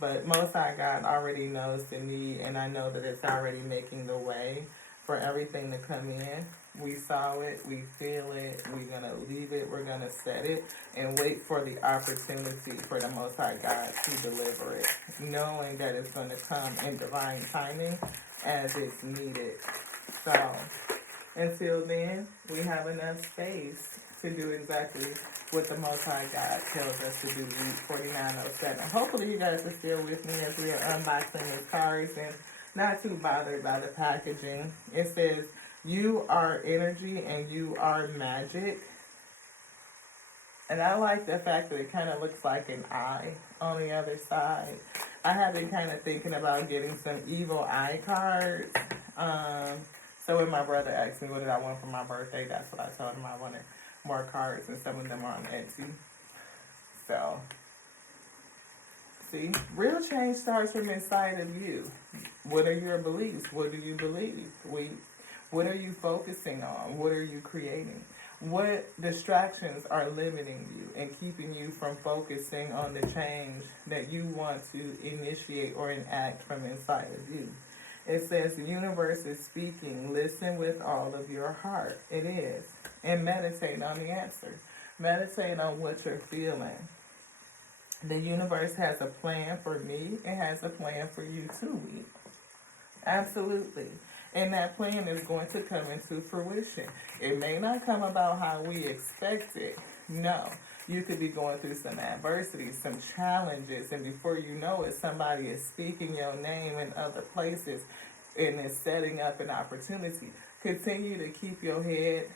But Most High God already knows the need, and I know that it's already making the way for everything to come in. We saw it, we feel it, we're going to leave it, we're going to set it, and wait for the opportunity for the Most High God to deliver it, knowing that it's going to come in divine timing as it's needed. So, until then, we have enough space to do exactly what the Most High God tells us to do. Week 4907. Hopefully you guys are still with me as we are unboxing these cards and not too bothered by the packaging. It says, you are energy and you are magic. And I like the fact that it kind of looks like an eye on the other side. I have been kind of thinking about getting some evil eye cards. So when my brother asked me what did I want for my birthday, that's what I told him I wanted. More cards, and some of them are on Etsy. So See, real change starts from inside of you. What are your beliefs? What do you believe? What are you focusing on? What are you creating? What distractions are limiting you and keeping you from focusing on the change that you want to initiate or enact from inside of you? It says the universe is speaking. Listen with all of your heart. It is. And meditate on the answer. Meditate on what you're feeling. The universe has a plan for me. It has a plan for you too. Absolutely. And that plan is going to come into fruition. It may not come about how we expect it. No. You could be going through some adversity, some challenges, and before you know it, somebody is speaking your name in other places and is setting up an opportunity. Continue to keep your head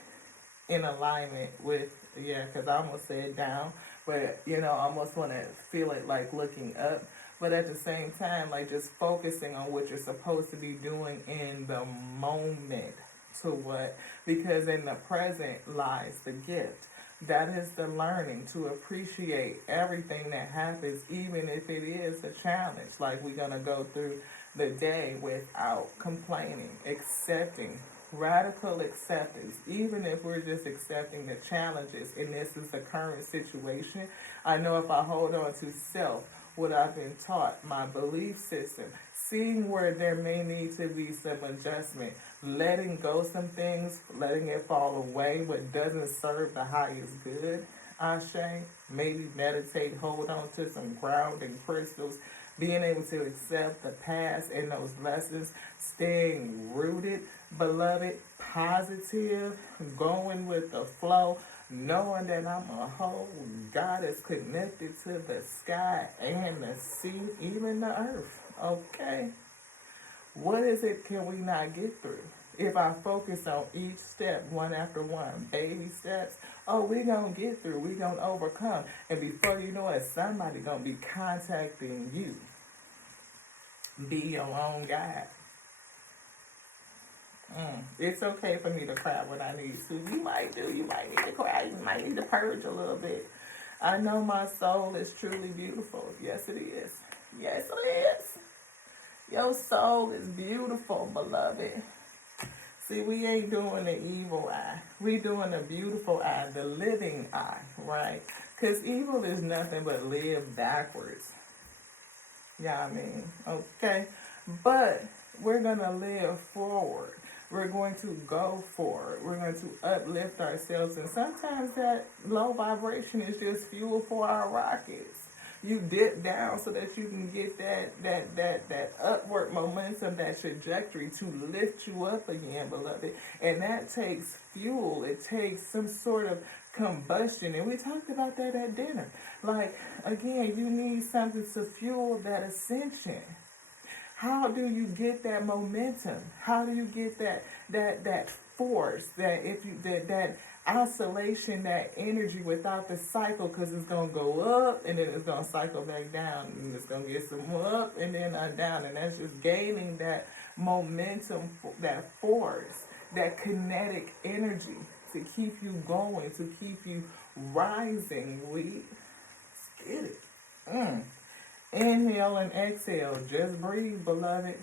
in alignment with, because I almost said down, but, I almost want to feel it like looking up. But at the same time, like just focusing on what you're supposed to be doing in the moment to what, because in the present lies the gift. That is the learning to appreciate everything that happens, even if it is a challenge. Like we're going to go through the day without complaining, accepting, radical acceptance, even if we're just accepting the challenges. And this is the current situation. I know if I hold on to self, what I've been taught, my belief system, seeing where there may need to be some adjustment, letting go some things, letting it fall away, what doesn't serve the highest good, Ashe, maybe meditate, hold on to some grounding crystals, being able to accept the past and those lessons, staying rooted, beloved, positive, going with the flow, knowing that I'm a whole goddess connected to the sky and the sea, even the earth, okay? What is it can we not get through? If I focus on each step, one after one, baby steps, we're going to get through, we're going to overcome. And before you know it, somebody going to be contacting you. Be your own guide. It's okay for me to cry when I need to. You might need to cry. You might need to purge a little bit. I know my soul is truly beautiful. Yes, it is. Yes, it is. Your soul is beautiful, beloved. See, we ain't doing the evil eye. We doing the beautiful eye, the living eye, right? Because evil is nothing but live backwards. Yeah, I mean, okay. But we're going to live forward. We're going to go forward. We're going to uplift ourselves. And sometimes that low vibration is just fuel for our rockets. You dip down so that you can get that upward momentum, that trajectory to lift you up again, beloved. And that takes fuel. It takes some sort of combustion. And we talked about that at dinner. Like, again, you need something to fuel that ascension. How do you get that momentum? How do you get that force, that oscillation, that energy without the cycle? Because it's going to go up and then it's going to cycle back down, and it's going to get some up and then down, and that's just gaining that momentum, that force, that kinetic energy to keep you going, to keep you rising. Let's get it. Inhale and exhale. Just breathe, beloved.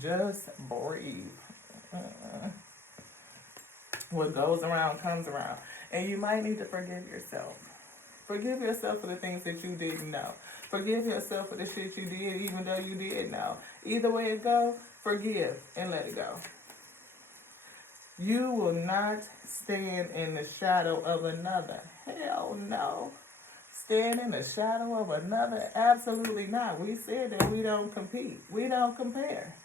Just breathe. What goes around comes around. And you might need to forgive yourself. Forgive yourself for the things that you didn't know. Forgive yourself for the shit you did, even though you did know. Either way it go, forgive and let it go. You will not stand in the shadow of another. Hell no. Stand in the shadow of another? Absolutely not. We said that we don't compete. We don't compare.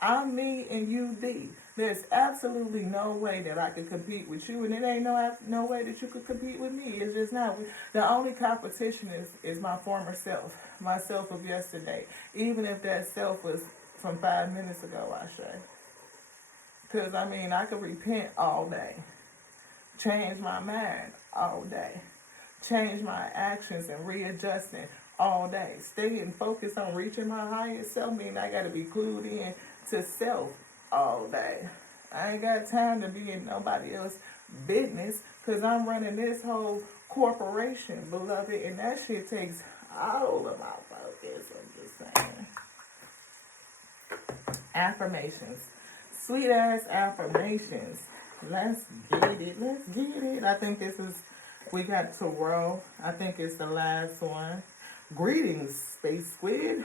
I'm me and you thee. There's absolutely no way that I could compete with you, and it ain't no way that you could compete with me. It's just not. The only competition is my former self, my self of yesterday. Even if that self was from 5 minutes ago, I say. Because, I could repent all day. Change my mind all day. Change my actions and readjusting all day. Staying focused on reaching my highest self means I got to be clued in to self all day. I ain't got time to be in nobody else's business because I'm running this whole corporation, beloved, and that shit takes all of my focus. I'm just saying. Affirmations. Sweet ass affirmations. Let's get it. Let's get it. I think this is, we got to roll. I think it's the last one. Greetings, Space Squid.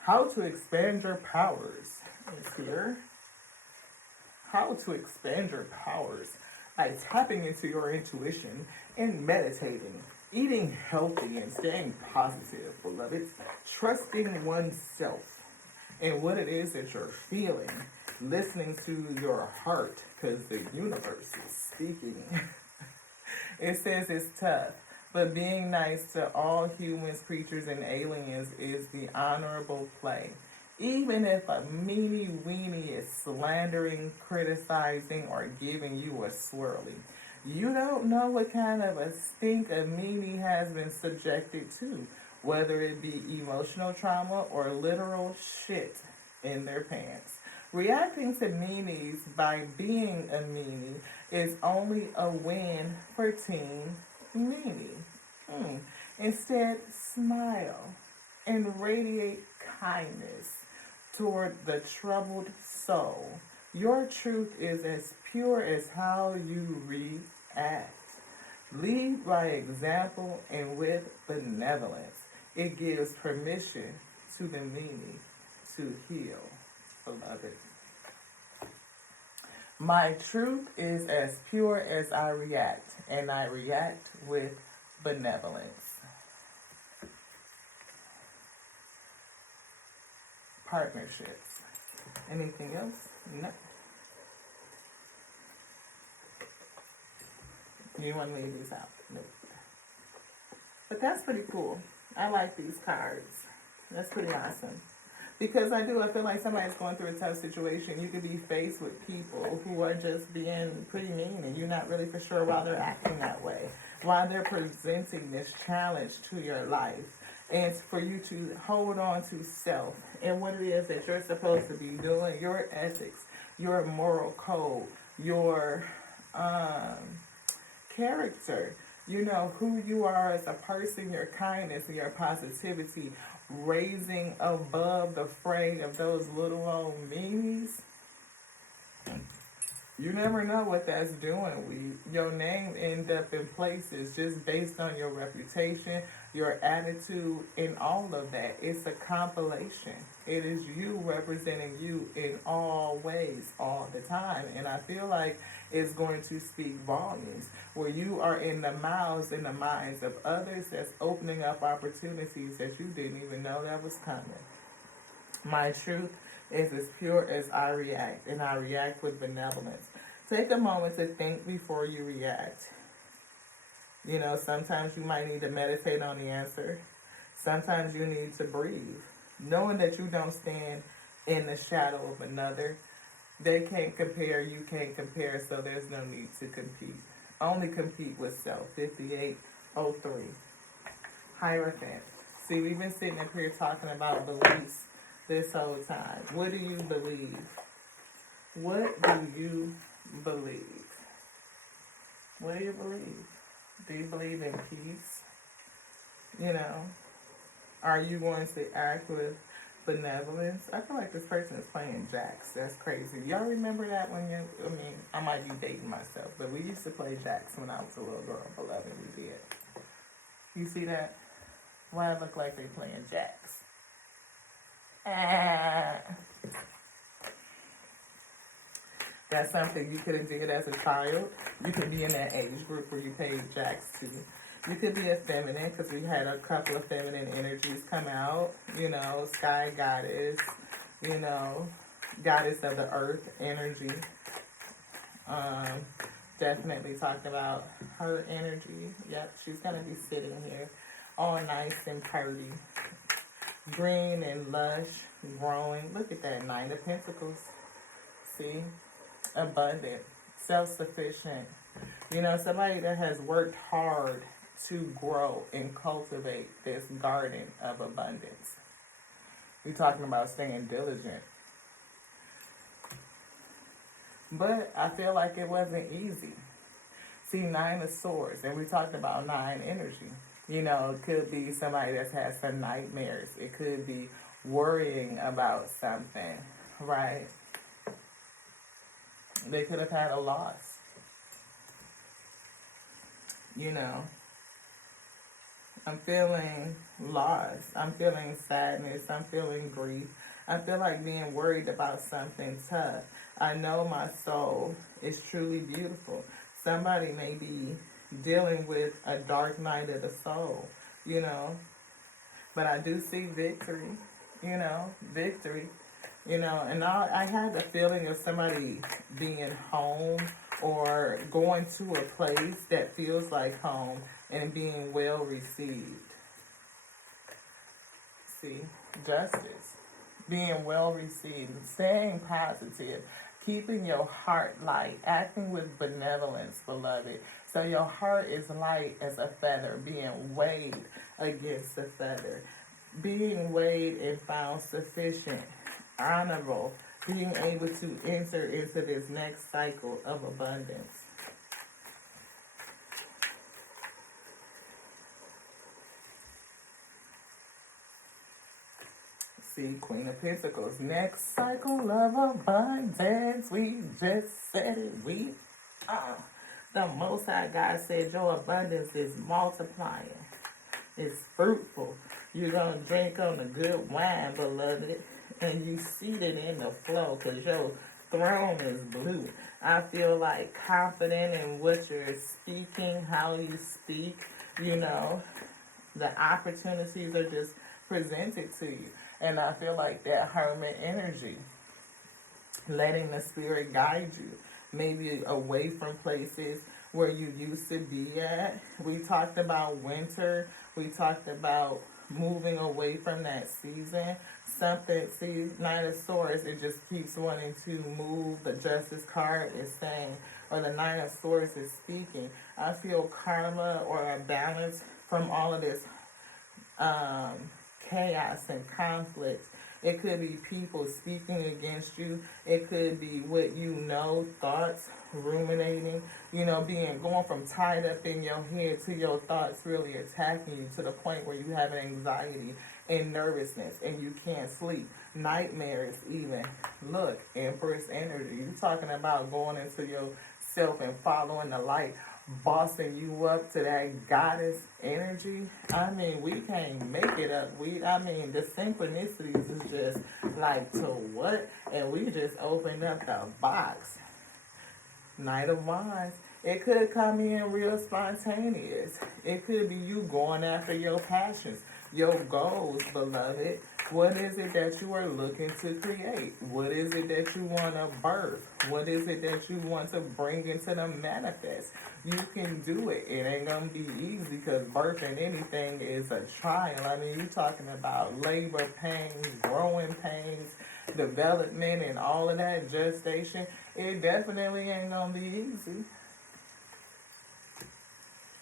How to expand your powers is here. How to expand your powers by tapping into your intuition and meditating, eating healthy and staying positive, beloveds, trusting oneself and what it is that you're feeling, listening to your heart because the universe is speaking. It says it's tough, but being nice to all humans, creatures, and aliens is the honorable play. Even if a meanie weenie is slandering, criticizing, or giving you a swirly, you don't know what kind of a stink a meanie has been subjected to, whether it be emotional trauma or literal shit in their pants. Reacting to meanies by being a meanie is only a win for Team Meanie. Instead, smile and radiate kindness toward the troubled soul. Your truth is as pure as how you react. Lead by example and with benevolence. It gives permission to the meanie to heal, beloved. My truth is as pure as I react, and I react with benevolence. Partnerships. Anything else? No. You want to leave these out? Nope. But that's pretty cool. I like these cards. That's pretty awesome. Because I feel like somebody's going through a tough situation. You could be faced with people who are just being pretty mean and you're not really for sure why they're acting that way. Why they're presenting this challenge to your life. And for you to hold on to self and what it is that you're supposed to be doing, your ethics, your moral code, your character, you know, who you are as a person, your kindness and your positivity, raising above the fray of those little old meanies. You never know what that's doing. Your name end up in places just based on your reputation, your attitude, and all of that. It's a compilation. It is you representing you in all ways, all the time. And I feel like it's going to speak volumes. Where you are in the mouths and the minds of others, that's opening up opportunities that you didn't even know that was coming. My truth is as pure as I react, and I react with benevolence. Take a moment to think before you react. You know, sometimes you might need to meditate on the answer. Sometimes you need to breathe. Knowing that you don't stand in the shadow of another. They can't compare, you can't compare, so there's no need to compete. Only compete with self. 5803. Hierophant. See, we've been sitting up here talking about beliefs this whole time. What do you believe? What do you believe? What do you believe? Do you believe in peace? You know, are you going to act with benevolence? I feel like this person is playing jacks. That's crazy. Y'all remember that when I might be dating myself, but we used to play jacks when I was a little girl, beloved. We did. You see that? Why it look like they playing jacks? That's something you could have did as a child. You could be in that age group where you paid jacks too. You could be a feminine because we had a couple of feminine energies come out. You know, sky goddess, you know, goddess of the earth energy. Definitely talked about her energy. Yep, she's going to be sitting here all nice and pretty. Green and lush, growing. Look at that, 9 of Pentacles. See? Abundant, self-sufficient. You know, somebody that has worked hard to grow and cultivate this garden of abundance. We're talking about staying diligent. But I feel like it wasn't easy. See, 9 of Swords, and we talked about 9 energy. You know, it could be somebody that's had some nightmares. It could be worrying about something, right? They could have had a loss, you know. I'm feeling loss. I'm feeling sadness. I'm feeling grief. I feel like being worried about something tough. I know my soul is truly beautiful. Somebody may be dealing with a dark night of the soul, you know. But I do see victory, victory, and I had the feeling of somebody being home or going to a place that feels like home and being well received. See, justice, being well received, staying positive, keeping your heart light, acting with benevolence, beloved. So your heart is light as a feather, being weighed against a feather, being weighed and found sufficient, honorable, being able to enter into this next cycle of abundance. See, Queen of Pentacles, next cycle of abundance. We just said it. The Most High God said your abundance is multiplying. It's fruitful. You're going to drink on the good wine, beloved, and you seated in the flow because your throne is blue. I feel like confident in what you're speaking, how you speak, the opportunities are just presented to you. And I feel like that hermit energy, letting the spirit guide you, maybe away from places where you used to be at. We talked about winter. We talked about moving away from that season. Something, see, Knight of Swords, it just keeps wanting to move. The Justice card is saying, or the Knight of Swords is speaking. I feel karma or a balance from all of this chaos and conflict. It could be people speaking against you. It could be what thoughts, ruminating, going from tied up in your head to your thoughts really attacking you to the point where you have anxiety and nervousness and you can't sleep. Nightmares even. Look, Empress energy. You talking about going into yourself and following the light, bossing you up to that goddess energy. I mean, we can't make it up. The synchronicities is just like, to what? And we just opened up the box. Knight of Wands. It could come in real spontaneous. It could be you going after your passions, your goals, beloved. What is it that you are looking to create? What is it that you want to birth? What is it that you want to bring into the manifest? You can do it. It ain't going to be easy because birthing anything is a trial. I mean, you're talking about labor pains, growing pains, development, and all of that, gestation. It definitely ain't going to be easy.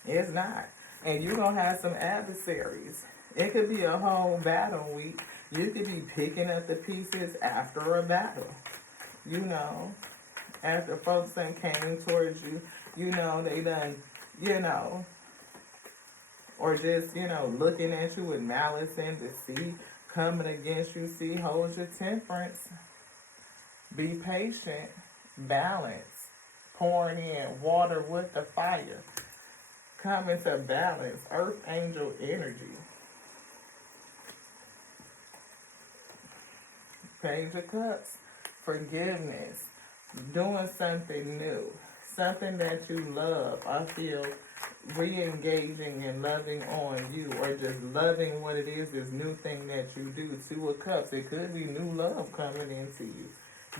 It's not. And you're going to have some adversaries. It could be a whole battle week. You could be picking up the pieces after a battle. After folks done came towards you, they done, or just, looking at you with malice and deceit, coming against you. See, hold your temperance. Be patient. Balance. Pouring in water with the fire. Come into balance. Earth angel energy. Page of Cups. Forgiveness. Doing something new. Something that you love. I feel re-engaging and loving on you, or just loving what it is, this new thing that you do. Two of Cups. It could be new love coming into you.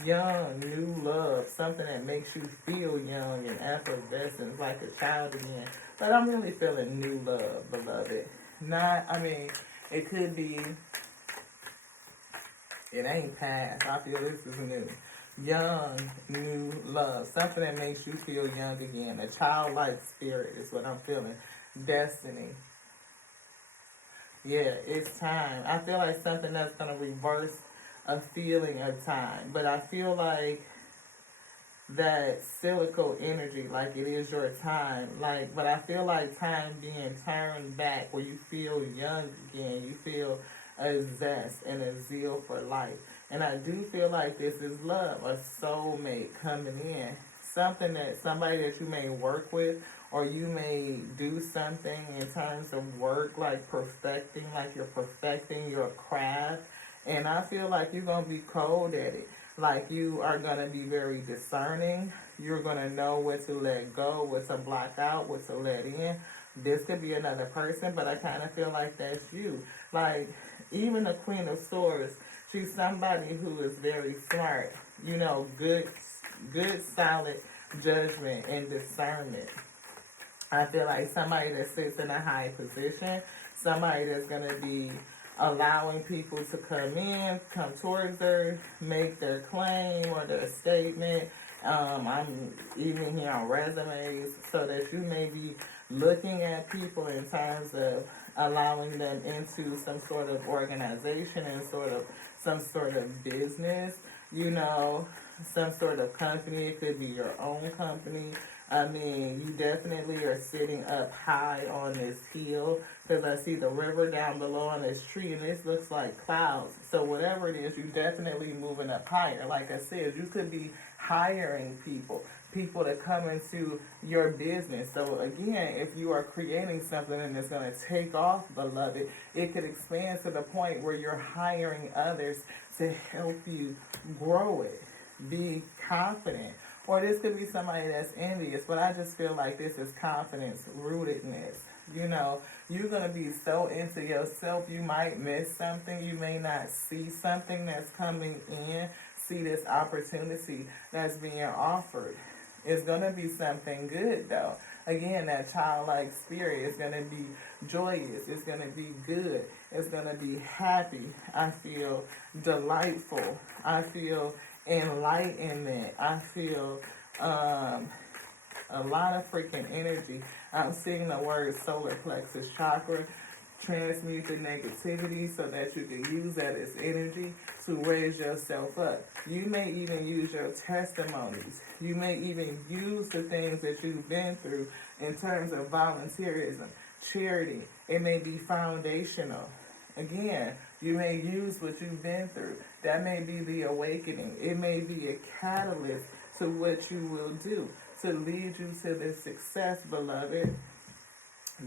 Young, new love. Something that makes you feel young and effervescent, like a child again. But I'm really feeling new love, beloved. It could be, it ain't past. I feel this is new. Young, new love. Something that makes you feel young again. A childlike spirit is what I'm feeling. Destiny. Yeah, it's time. I feel like something that's going to reverse a feeling of time. But I feel like that cyclical energy, like it is your time. Like, but I feel like time being turned back, where you feel young again, you feel a zest and a zeal for life. And I do feel like this is love, a soulmate coming in, something that somebody that you may work with, or you may do something in terms of work, like perfecting, like you're perfecting your craft. And I feel like you're gonna be cold at it. Like you are gonna be very discerning. You're gonna know what to let go, what to block out, what to let in. This could be another person, but I kind of feel like that's you. Like even the Queen of Swords, she's somebody who is very smart. You know, good, solid judgment and discernment. I feel like somebody that sits in a high position, somebody that's going to be allowing people to come towards her, make their claim or their statement. I'm even here on resumes, so that you may be looking at people in terms of allowing them into some sort of organization and some sort of business, you know, some sort of company. It could be your own company. I mean, you definitely are sitting up high on this hill, because I see the river down below on this tree, and this looks like clouds. So whatever it is, you definitely moving up higher. Like I said, you could be hiring people to come into your business. So again, if you are creating something and it's going to take off, beloved, it could expand to the point where you're hiring others to help you grow it. Be confident. Or this could be somebody that's envious, but I just feel like this is confidence, rootedness. You know, you're going to be so into yourself, you might miss something. You may not see something that's coming in, see this opportunity that's being offered. It's going to be something good, though. Again, that childlike spirit is going to be joyous. It's going to be good. It's going to be happy. I feel delightful. I feel enlightenment. I feel a lot of freaking energy. I'm seeing the word solar plexus chakra. Transmute the negativity so that you can use that as energy to raise yourself up. You may even use your testimonies. You may even use the things that you've been through in terms of volunteerism, charity. It may be foundational. Again, you may use what you've been through. That may be the awakening. It may be a catalyst to what you will do to lead you to this success, beloved.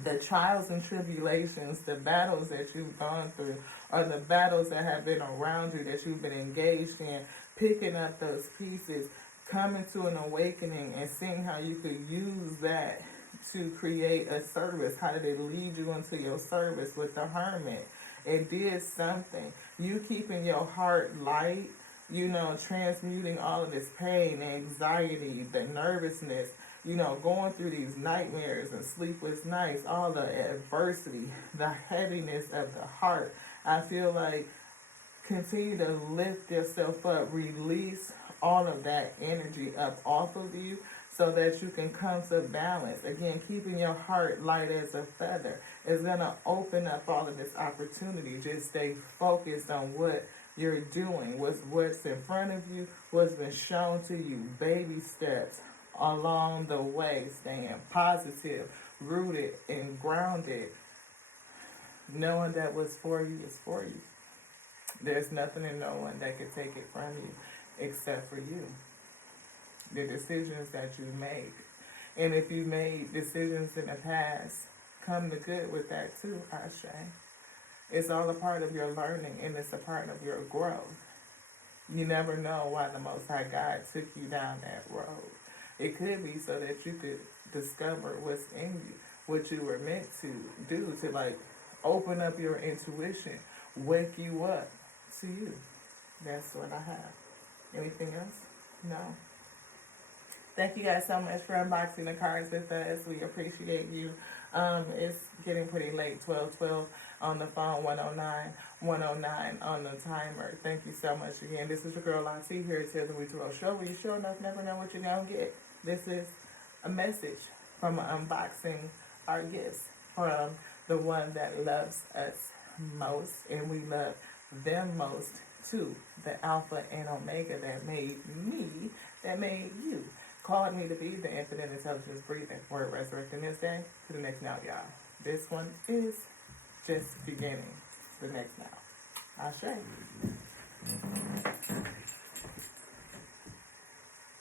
The trials and tribulations, the battles that you've gone through, or the battles that have been around you that you've been engaged in, picking up those pieces, coming to an awakening and seeing how you could use that to create a service. How did it lead you into your service with the hermit? It did something. You keeping your heart light, you know, transmuting all of this pain, anxiety, the nervousness, you know, going through these nightmares and sleepless nights, all the adversity, the heaviness of the heart. I feel like continue to lift yourself up, release all of that energy up off of you so that you can come to balance. Again, keeping your heart light as a feather is going to open up all of this opportunity. Just stay focused on what you're doing, what's in front of you, what's been shown to you, baby steps along the way, staying positive, rooted and grounded, knowing that what's for you is for you. There's nothing and no one that can take it from you except for you. The decisions that you make. And if you made decisions in the past, come to good with that too, Ashe. It's all a part of your learning, and it's a part of your growth. You never know why the Most High God took you down that road. It could be so that you could discover what's in you, what you were meant to do, to like open up your intuition, wake you up to you. That's what I have. Anything else? No. Thank you guys so much for unboxing the cards with us. We appreciate you. It's getting pretty late, 12:12 on the phone, 109 on the timer. Thank you so much again. This is your girl Lati here at the thru Show, where you sure enough never know what you're going to get. This is a message from unboxing our gifts from the one that loves us most, and we love them most to the Alpha and Omega that made me, that made you. Called me to be the infinite intelligence breathing word resurrecting this day to the next now, y'all. This one is just beginning to the next now. Ashe.